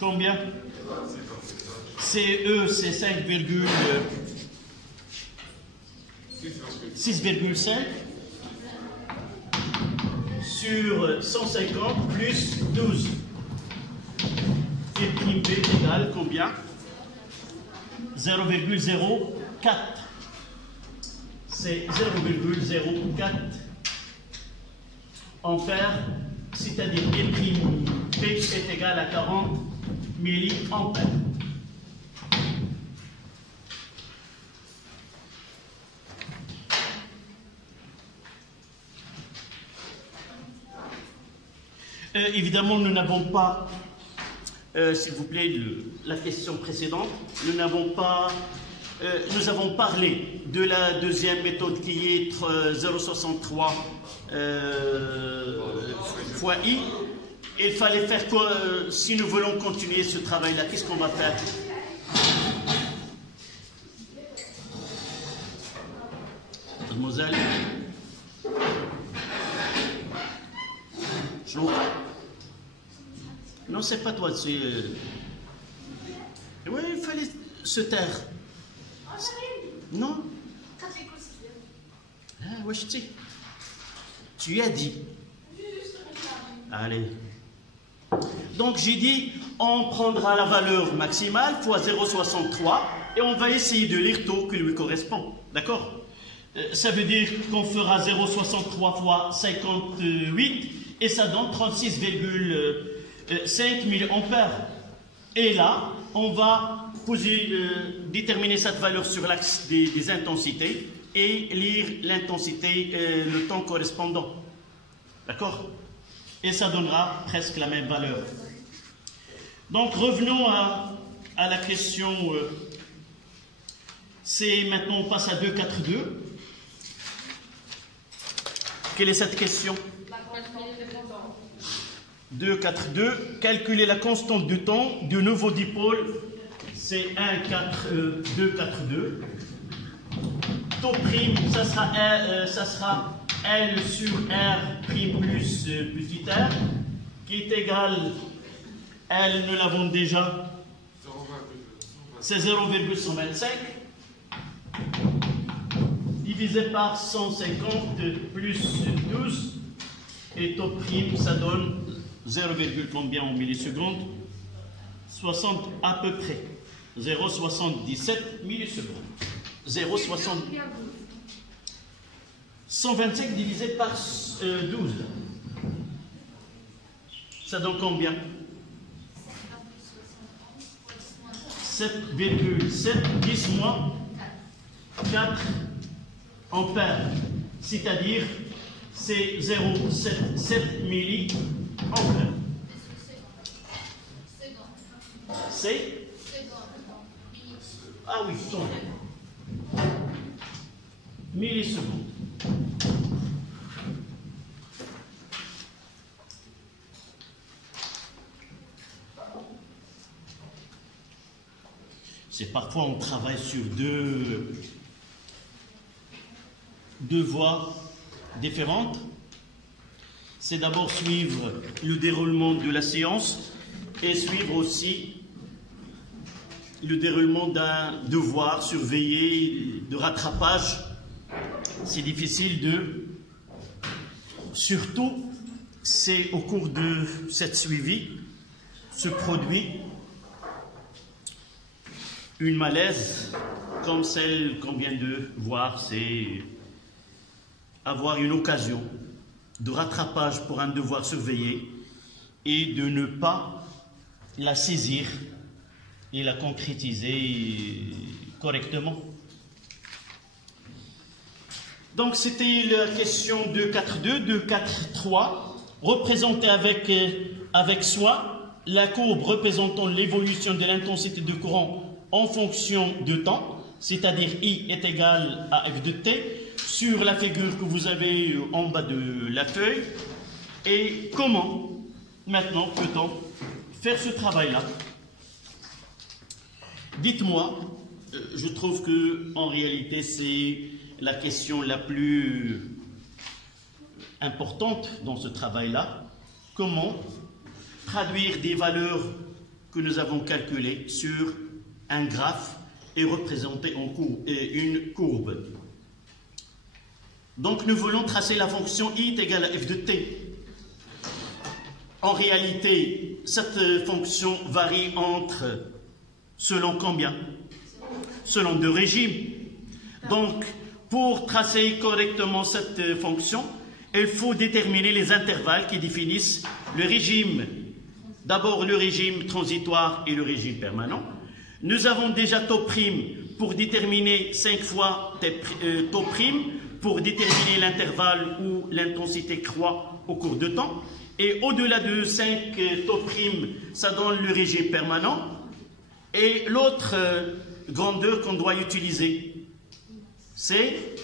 combien? CE, c'est 5,1 6,5 sur 150 plus 12. Et prime B égale combien? 0,04. C'est 0,04 ampères, c'est-à-dire E prime B est égal à 40 milliampères. Évidemment, nous n'avons pas, s'il vous plaît, la question précédente, nous avons parlé de la deuxième méthode qui est 0,63 fois I. Il fallait faire quoi si nous voulons continuer ce travail-là? Qu'est-ce qu'on va faire? Mademoiselle? Non, c'est pas toi, c'est... Oui, il fallait se taire. Non. Ah, ouais, je sais. Tu as dit. Allez. Donc, j'ai dit, on prendra la valeur maximale fois 0,63 et on va essayer de lire taux qui lui correspond. D'accord? Ça veut dire qu'on fera 0,63 fois 58 et ça donne 36,5 milliampères. Et là, on va déterminer cette valeur sur l'axe des intensités et lire l'intensité, le temps correspondant. D'accord? Et ça donnera presque la même valeur. Donc revenons à la question. C'est maintenant on passe à 2,42. Quelle est cette question? 2,42. Calculer la constante du temps du nouveau dipôle. C'est 2,42. Taux prime, ça sera L sur R prime plus petit r, qui est égal, L, nous l'avons déjà, c'est 0,125, divisé par 150 plus 12, et taux prime, ça donne 0, combien en millisecondes? 60 à peu près, 0,77 millisecondes. 0,60. 125 divisé par 12. Ça donne combien? 7,7 10 moins 4 ampères. C'est-à-dire, c'est 0,77 milliampères. C'est? Ah oui, ton. Millisecondes. C'est parfois on travaille sur deux voies différentes. C'est d'abord suivre le déroulement de la séance et suivre aussi le déroulement d'un devoir surveillé de rattrapage. C'est difficile surtout, c'est au cours de cette suivi se produit une malaise comme celle qu'on vient de voir, c'est avoir une occasion de rattrapage pour un devoir surveillé et de ne pas la saisir et la concrétiser correctement. Donc c'était la question 2,42, 2,43, représenter avec soi la courbe représentant l'évolution de l'intensité de courant en fonction de temps, c'est-à-dire I est égal à F de T, sur la figure que vous avez en bas de la feuille. Et comment, maintenant, peut-on faire ce travail-là? Dites-moi, je trouve que en réalité, c'est la question la plus importante dans ce travail-là. Comment traduire des valeurs que nous avons calculées sur un graphe et représenter en une courbe. Donc nous voulons tracer la fonction i est égale à f de t. En réalité, cette fonction varie entre, selon combien? Selon deux régimes. Donc, pour tracer correctement cette fonction, il faut déterminer les intervalles qui définissent le régime. D'abord, le régime transitoire et le régime permanent. Nous avons déjà taux prime pour déterminer 5 fois taux prime, pour déterminer l'intervalle où l'intensité croît au cours de temps. Et au-delà de 5 taux prime, ça donne le régime permanent. Et l'autre grandeur qu'on doit utiliser, c'est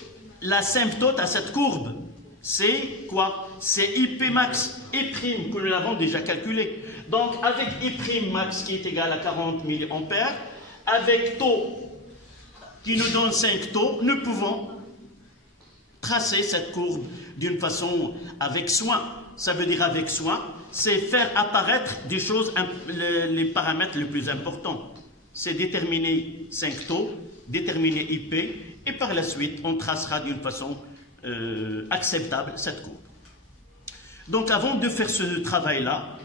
l'asymptote à cette courbe. C'est quoi? C'est IP max et prime que nous l'avons déjà calculé. Donc avec I' max qui est égal à 40 mA, avec taux qui nous donne 5 taux, nous pouvons tracer cette courbe d'une façon avec soin. Ça veut dire avec soin, c'est faire apparaître des choses, les paramètres les plus importants. C'est déterminer 5 taux, déterminer IP, et par la suite, on tracera d'une façon acceptable cette courbe. Donc avant de faire ce travail-là,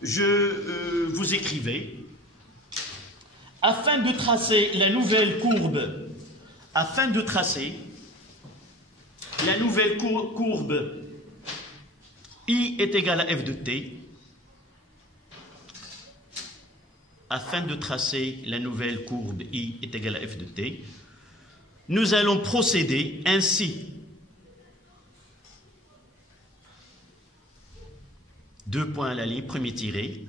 je vous écrivais, afin de tracer la nouvelle courbe, courbe I est égal à f de t, afin de tracer la nouvelle courbe I est égal à f de t, nous allons procéder ainsi. Deux points à la ligne, premier tiré.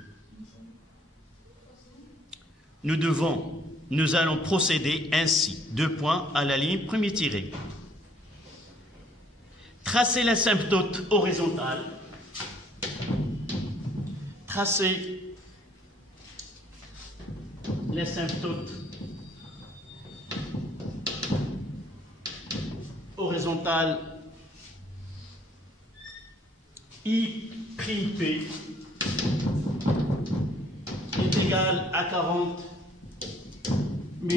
Nous allons procéder ainsi. Deux points à la ligne, premier tiré. Tracer l'asymptote horizontale. Tracer l'asymptote horizontale I'P est égal à 40 mA.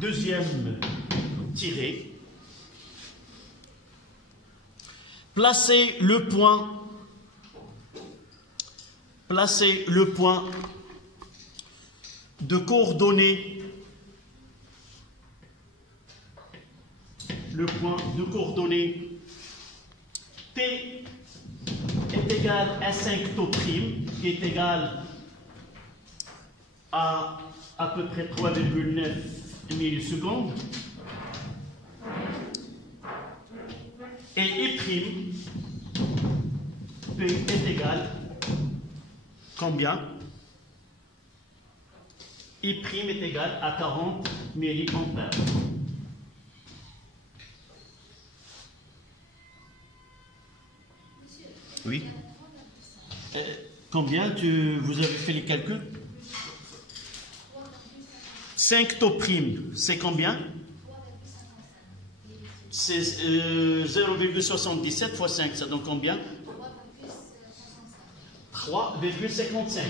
Deuxième tiré. Placez le point de coordonnées, T est égal à 5 taux prime, qui est égal à peu près 3,9 millisecondes. Et I' P est égal combien? I' est égal à 40 mA. Oui. Combien vous avez fait les calculs? 5 taux prime, c'est combien? C'est 0,77 fois 5, ça donne combien? 3,55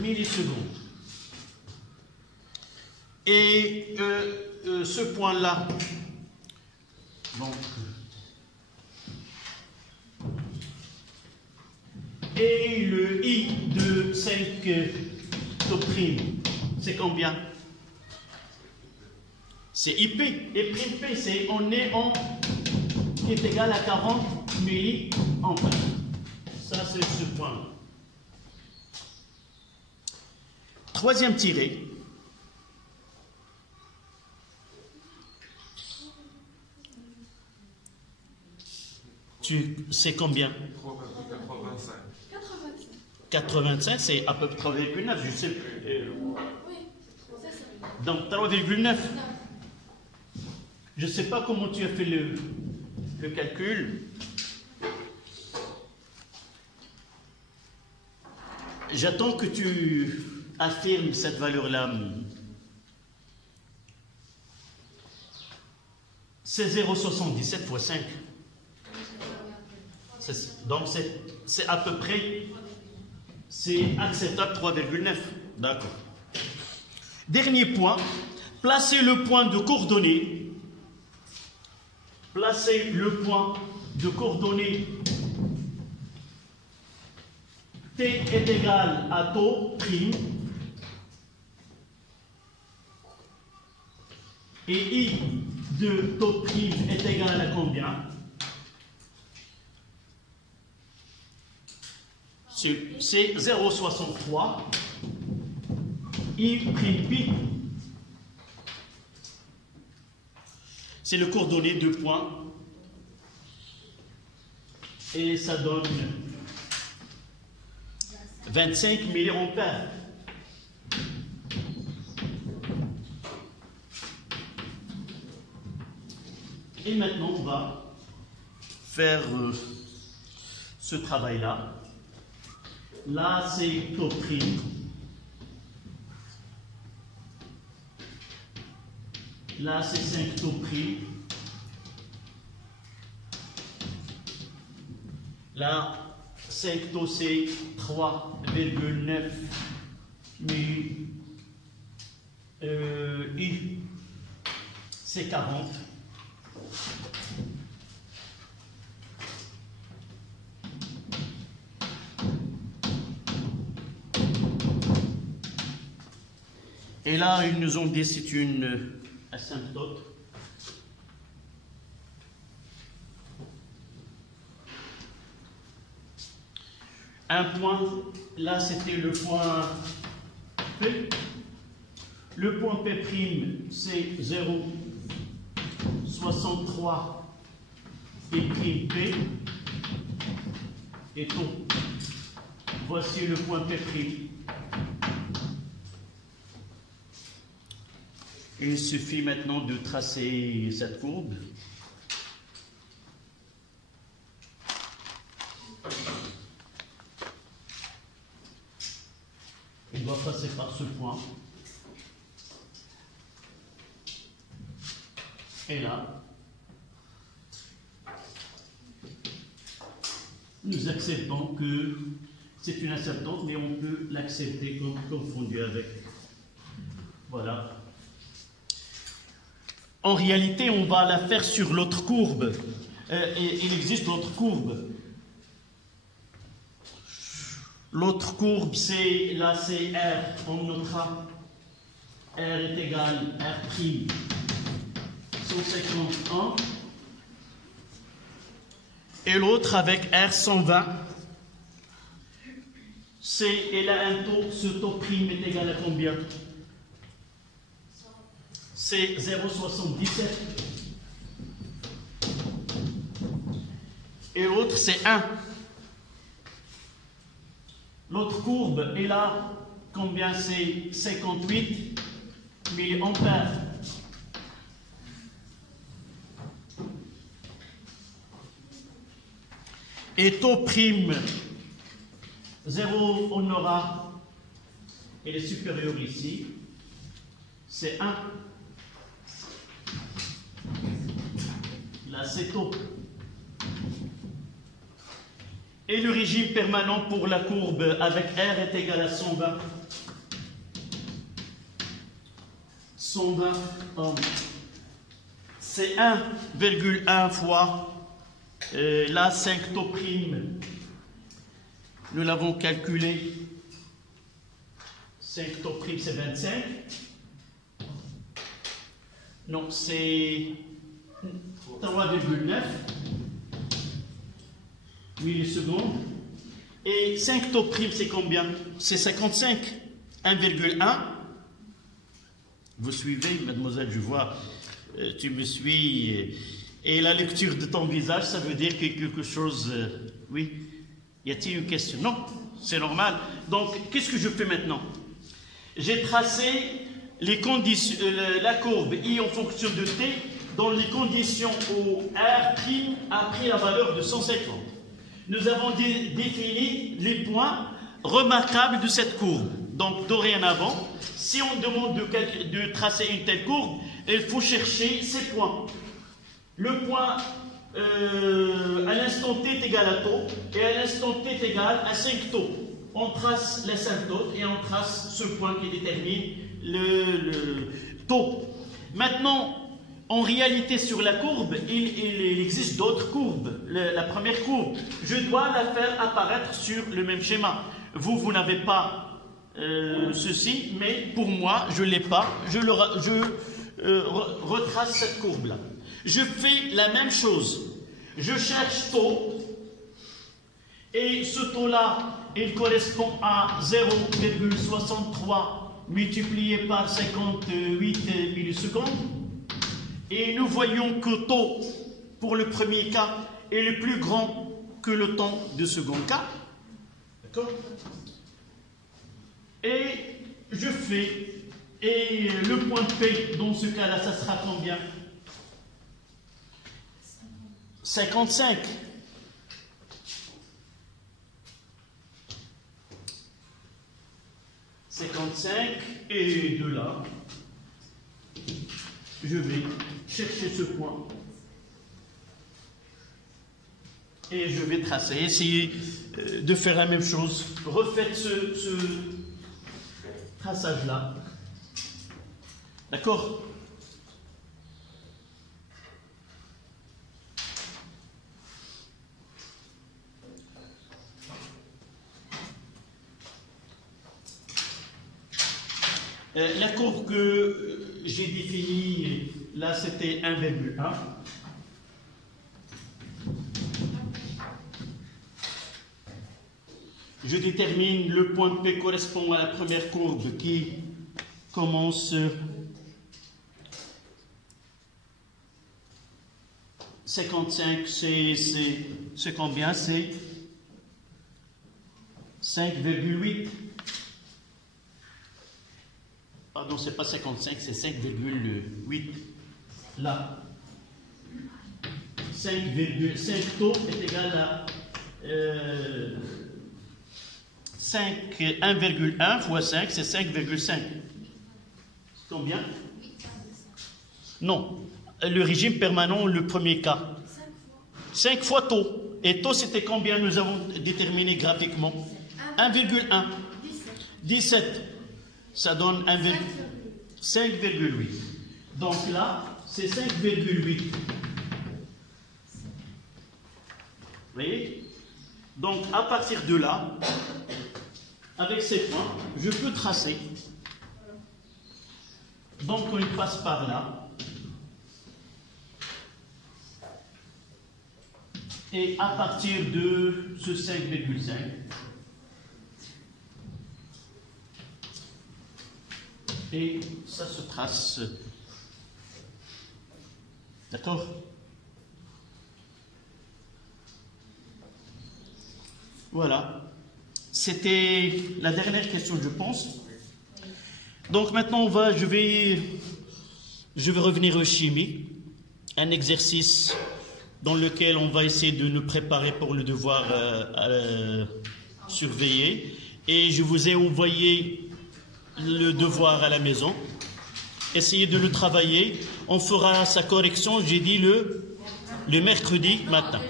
millisecondes. Et ce point-là, bon, et le I de 5 taux prime, c'est combien? C'est IP. Et prime P, c'est en néant qui est égal à 40 mA. Ça, c'est ce point. Troisième tiré. Tu sais combien? 85, c'est à peu près 3,9, je sais plus. Donc 3,9. Je ne sais pas comment tu as fait le calcul. J'attends que tu affirmes cette valeur-là. C'est 0,77 fois 5. Donc c'est à peu près C'est acceptable 3,9. D'accord. Dernier point, placez le point de coordonnée. Placez le point de coordonnée T est égal à taux prime et I de taux prime est égal à combien? C'est 0,63 I prime pi. C'est le coordonnées de points et ça donne 25 milliampères. Et maintenant, on va faire ce travail-là. Là, c'est taux prime. Là, c'est 5 taux prime. Là, 5 taux, c'est 3,9 I, c'est 40. Et là, ils nous ont dit c'est une asymptote. Un point, là c'était le point P. Le point P', c'est 0,63 et prime P. Et tout. Voici le point P'. Il suffit maintenant de tracer cette courbe. Il doit passer par ce point. Et là, nous acceptons que c'est une asymptote, mais on peut l'accepter comme confondu avec. Voilà. En réalité, on va la faire sur l'autre courbe. Il existe l'autre courbe. L'autre courbe, c'est là, c'est R. On notera R est égal à R', 151. Et l'autre avec R 120. Et là, un taux, ce taux prime est égal à combien? C'est 0,77. Et l'autre, c'est 1. L'autre courbe est là, combien? C'est 58 milliampères. Et taux prime, 0, on aura, il est supérieur ici, c'est 1. Là, c'est taux. Et le régime permanent pour la courbe avec R est égal à 120. 120 ohms. C'est 1,1 fois là 5 taux prime. Nous l'avons calculé. 5 taux prime, c'est 25. Non, c'est 3,9 millisecondes. Et 5 taux prime, c'est combien? C'est 55. 1,1. Vous suivez, mademoiselle, je vois, tu me suis. Et la lecture de ton visage, ça veut dire que quelque chose... oui. Y a-t-il une question? Non, c'est normal. Donc, qu'est-ce que je fais maintenant? J'ai tracé les conditions, la courbe I en fonction de T dans les conditions où R' a pris la valeur de 150. Nous avons défini les points remarquables de cette courbe. Donc, dorénavant, si on demande de tracer une telle courbe, il faut chercher ces points. Le point à l'instant t est égal à taux et à l'instant t est égal à 5 taux. on trace l'asymptote et on trace ce point qui détermine le taux. Maintenant, en réalité, sur la courbe, il existe d'autres courbes. La première courbe, je dois la faire apparaître sur le même schéma. Vous n'avez pas ceci, mais pour moi, je ne l'ai pas. Je retrace cette courbe-là. Je fais la même chose. Je cherche taux, et ce taux-là, il correspond à 0,63 multiplié par 58 millisecondes. Et nous voyons que le taux pour le premier cas est le plus grand que le temps du second cas. D'accord? Et je fais, et le point P, dans ce cas-là, ça sera combien? 55. Et de là, je vais chercher ce point et je vais tracer, essayer de faire la même chose. Refaites ce traçage-là. D'accord? La courbe que j'ai définie, là, c'était 1,1. Je détermine le point P correspond à la première courbe qui commence 55, c'est combien? C'est 5,8. Pardon, c'est pas 55, c'est 5,8. Là, 5 taux est égal à 1,1 fois 5, c'est 5,5. C'est combien? Non, le régime permanent, le premier cas. 5 fois taux. Et taux, c'était combien nous avons déterminé graphiquement? 1,1. 17. Ça donne 5,8. Donc là, c'est 5,8. Vous voyez? Donc à partir de là, avec ces points, je peux tracer. Donc on passe par là. Et à partir de ce 5,5, et ça se trace. D'accord? Voilà. C'était la dernière question, je pense. Donc maintenant, je vais revenir aux chimies. Un exercice dans lequel on va essayer de nous préparer pour le devoir surveiller. Et je vous ai envoyé le devoir à la maison. Essayez de le travailler. On fera sa correction, j'ai dit le mercredi matin.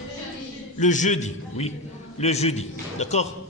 Le jeudi, oui, le jeudi. D'accord?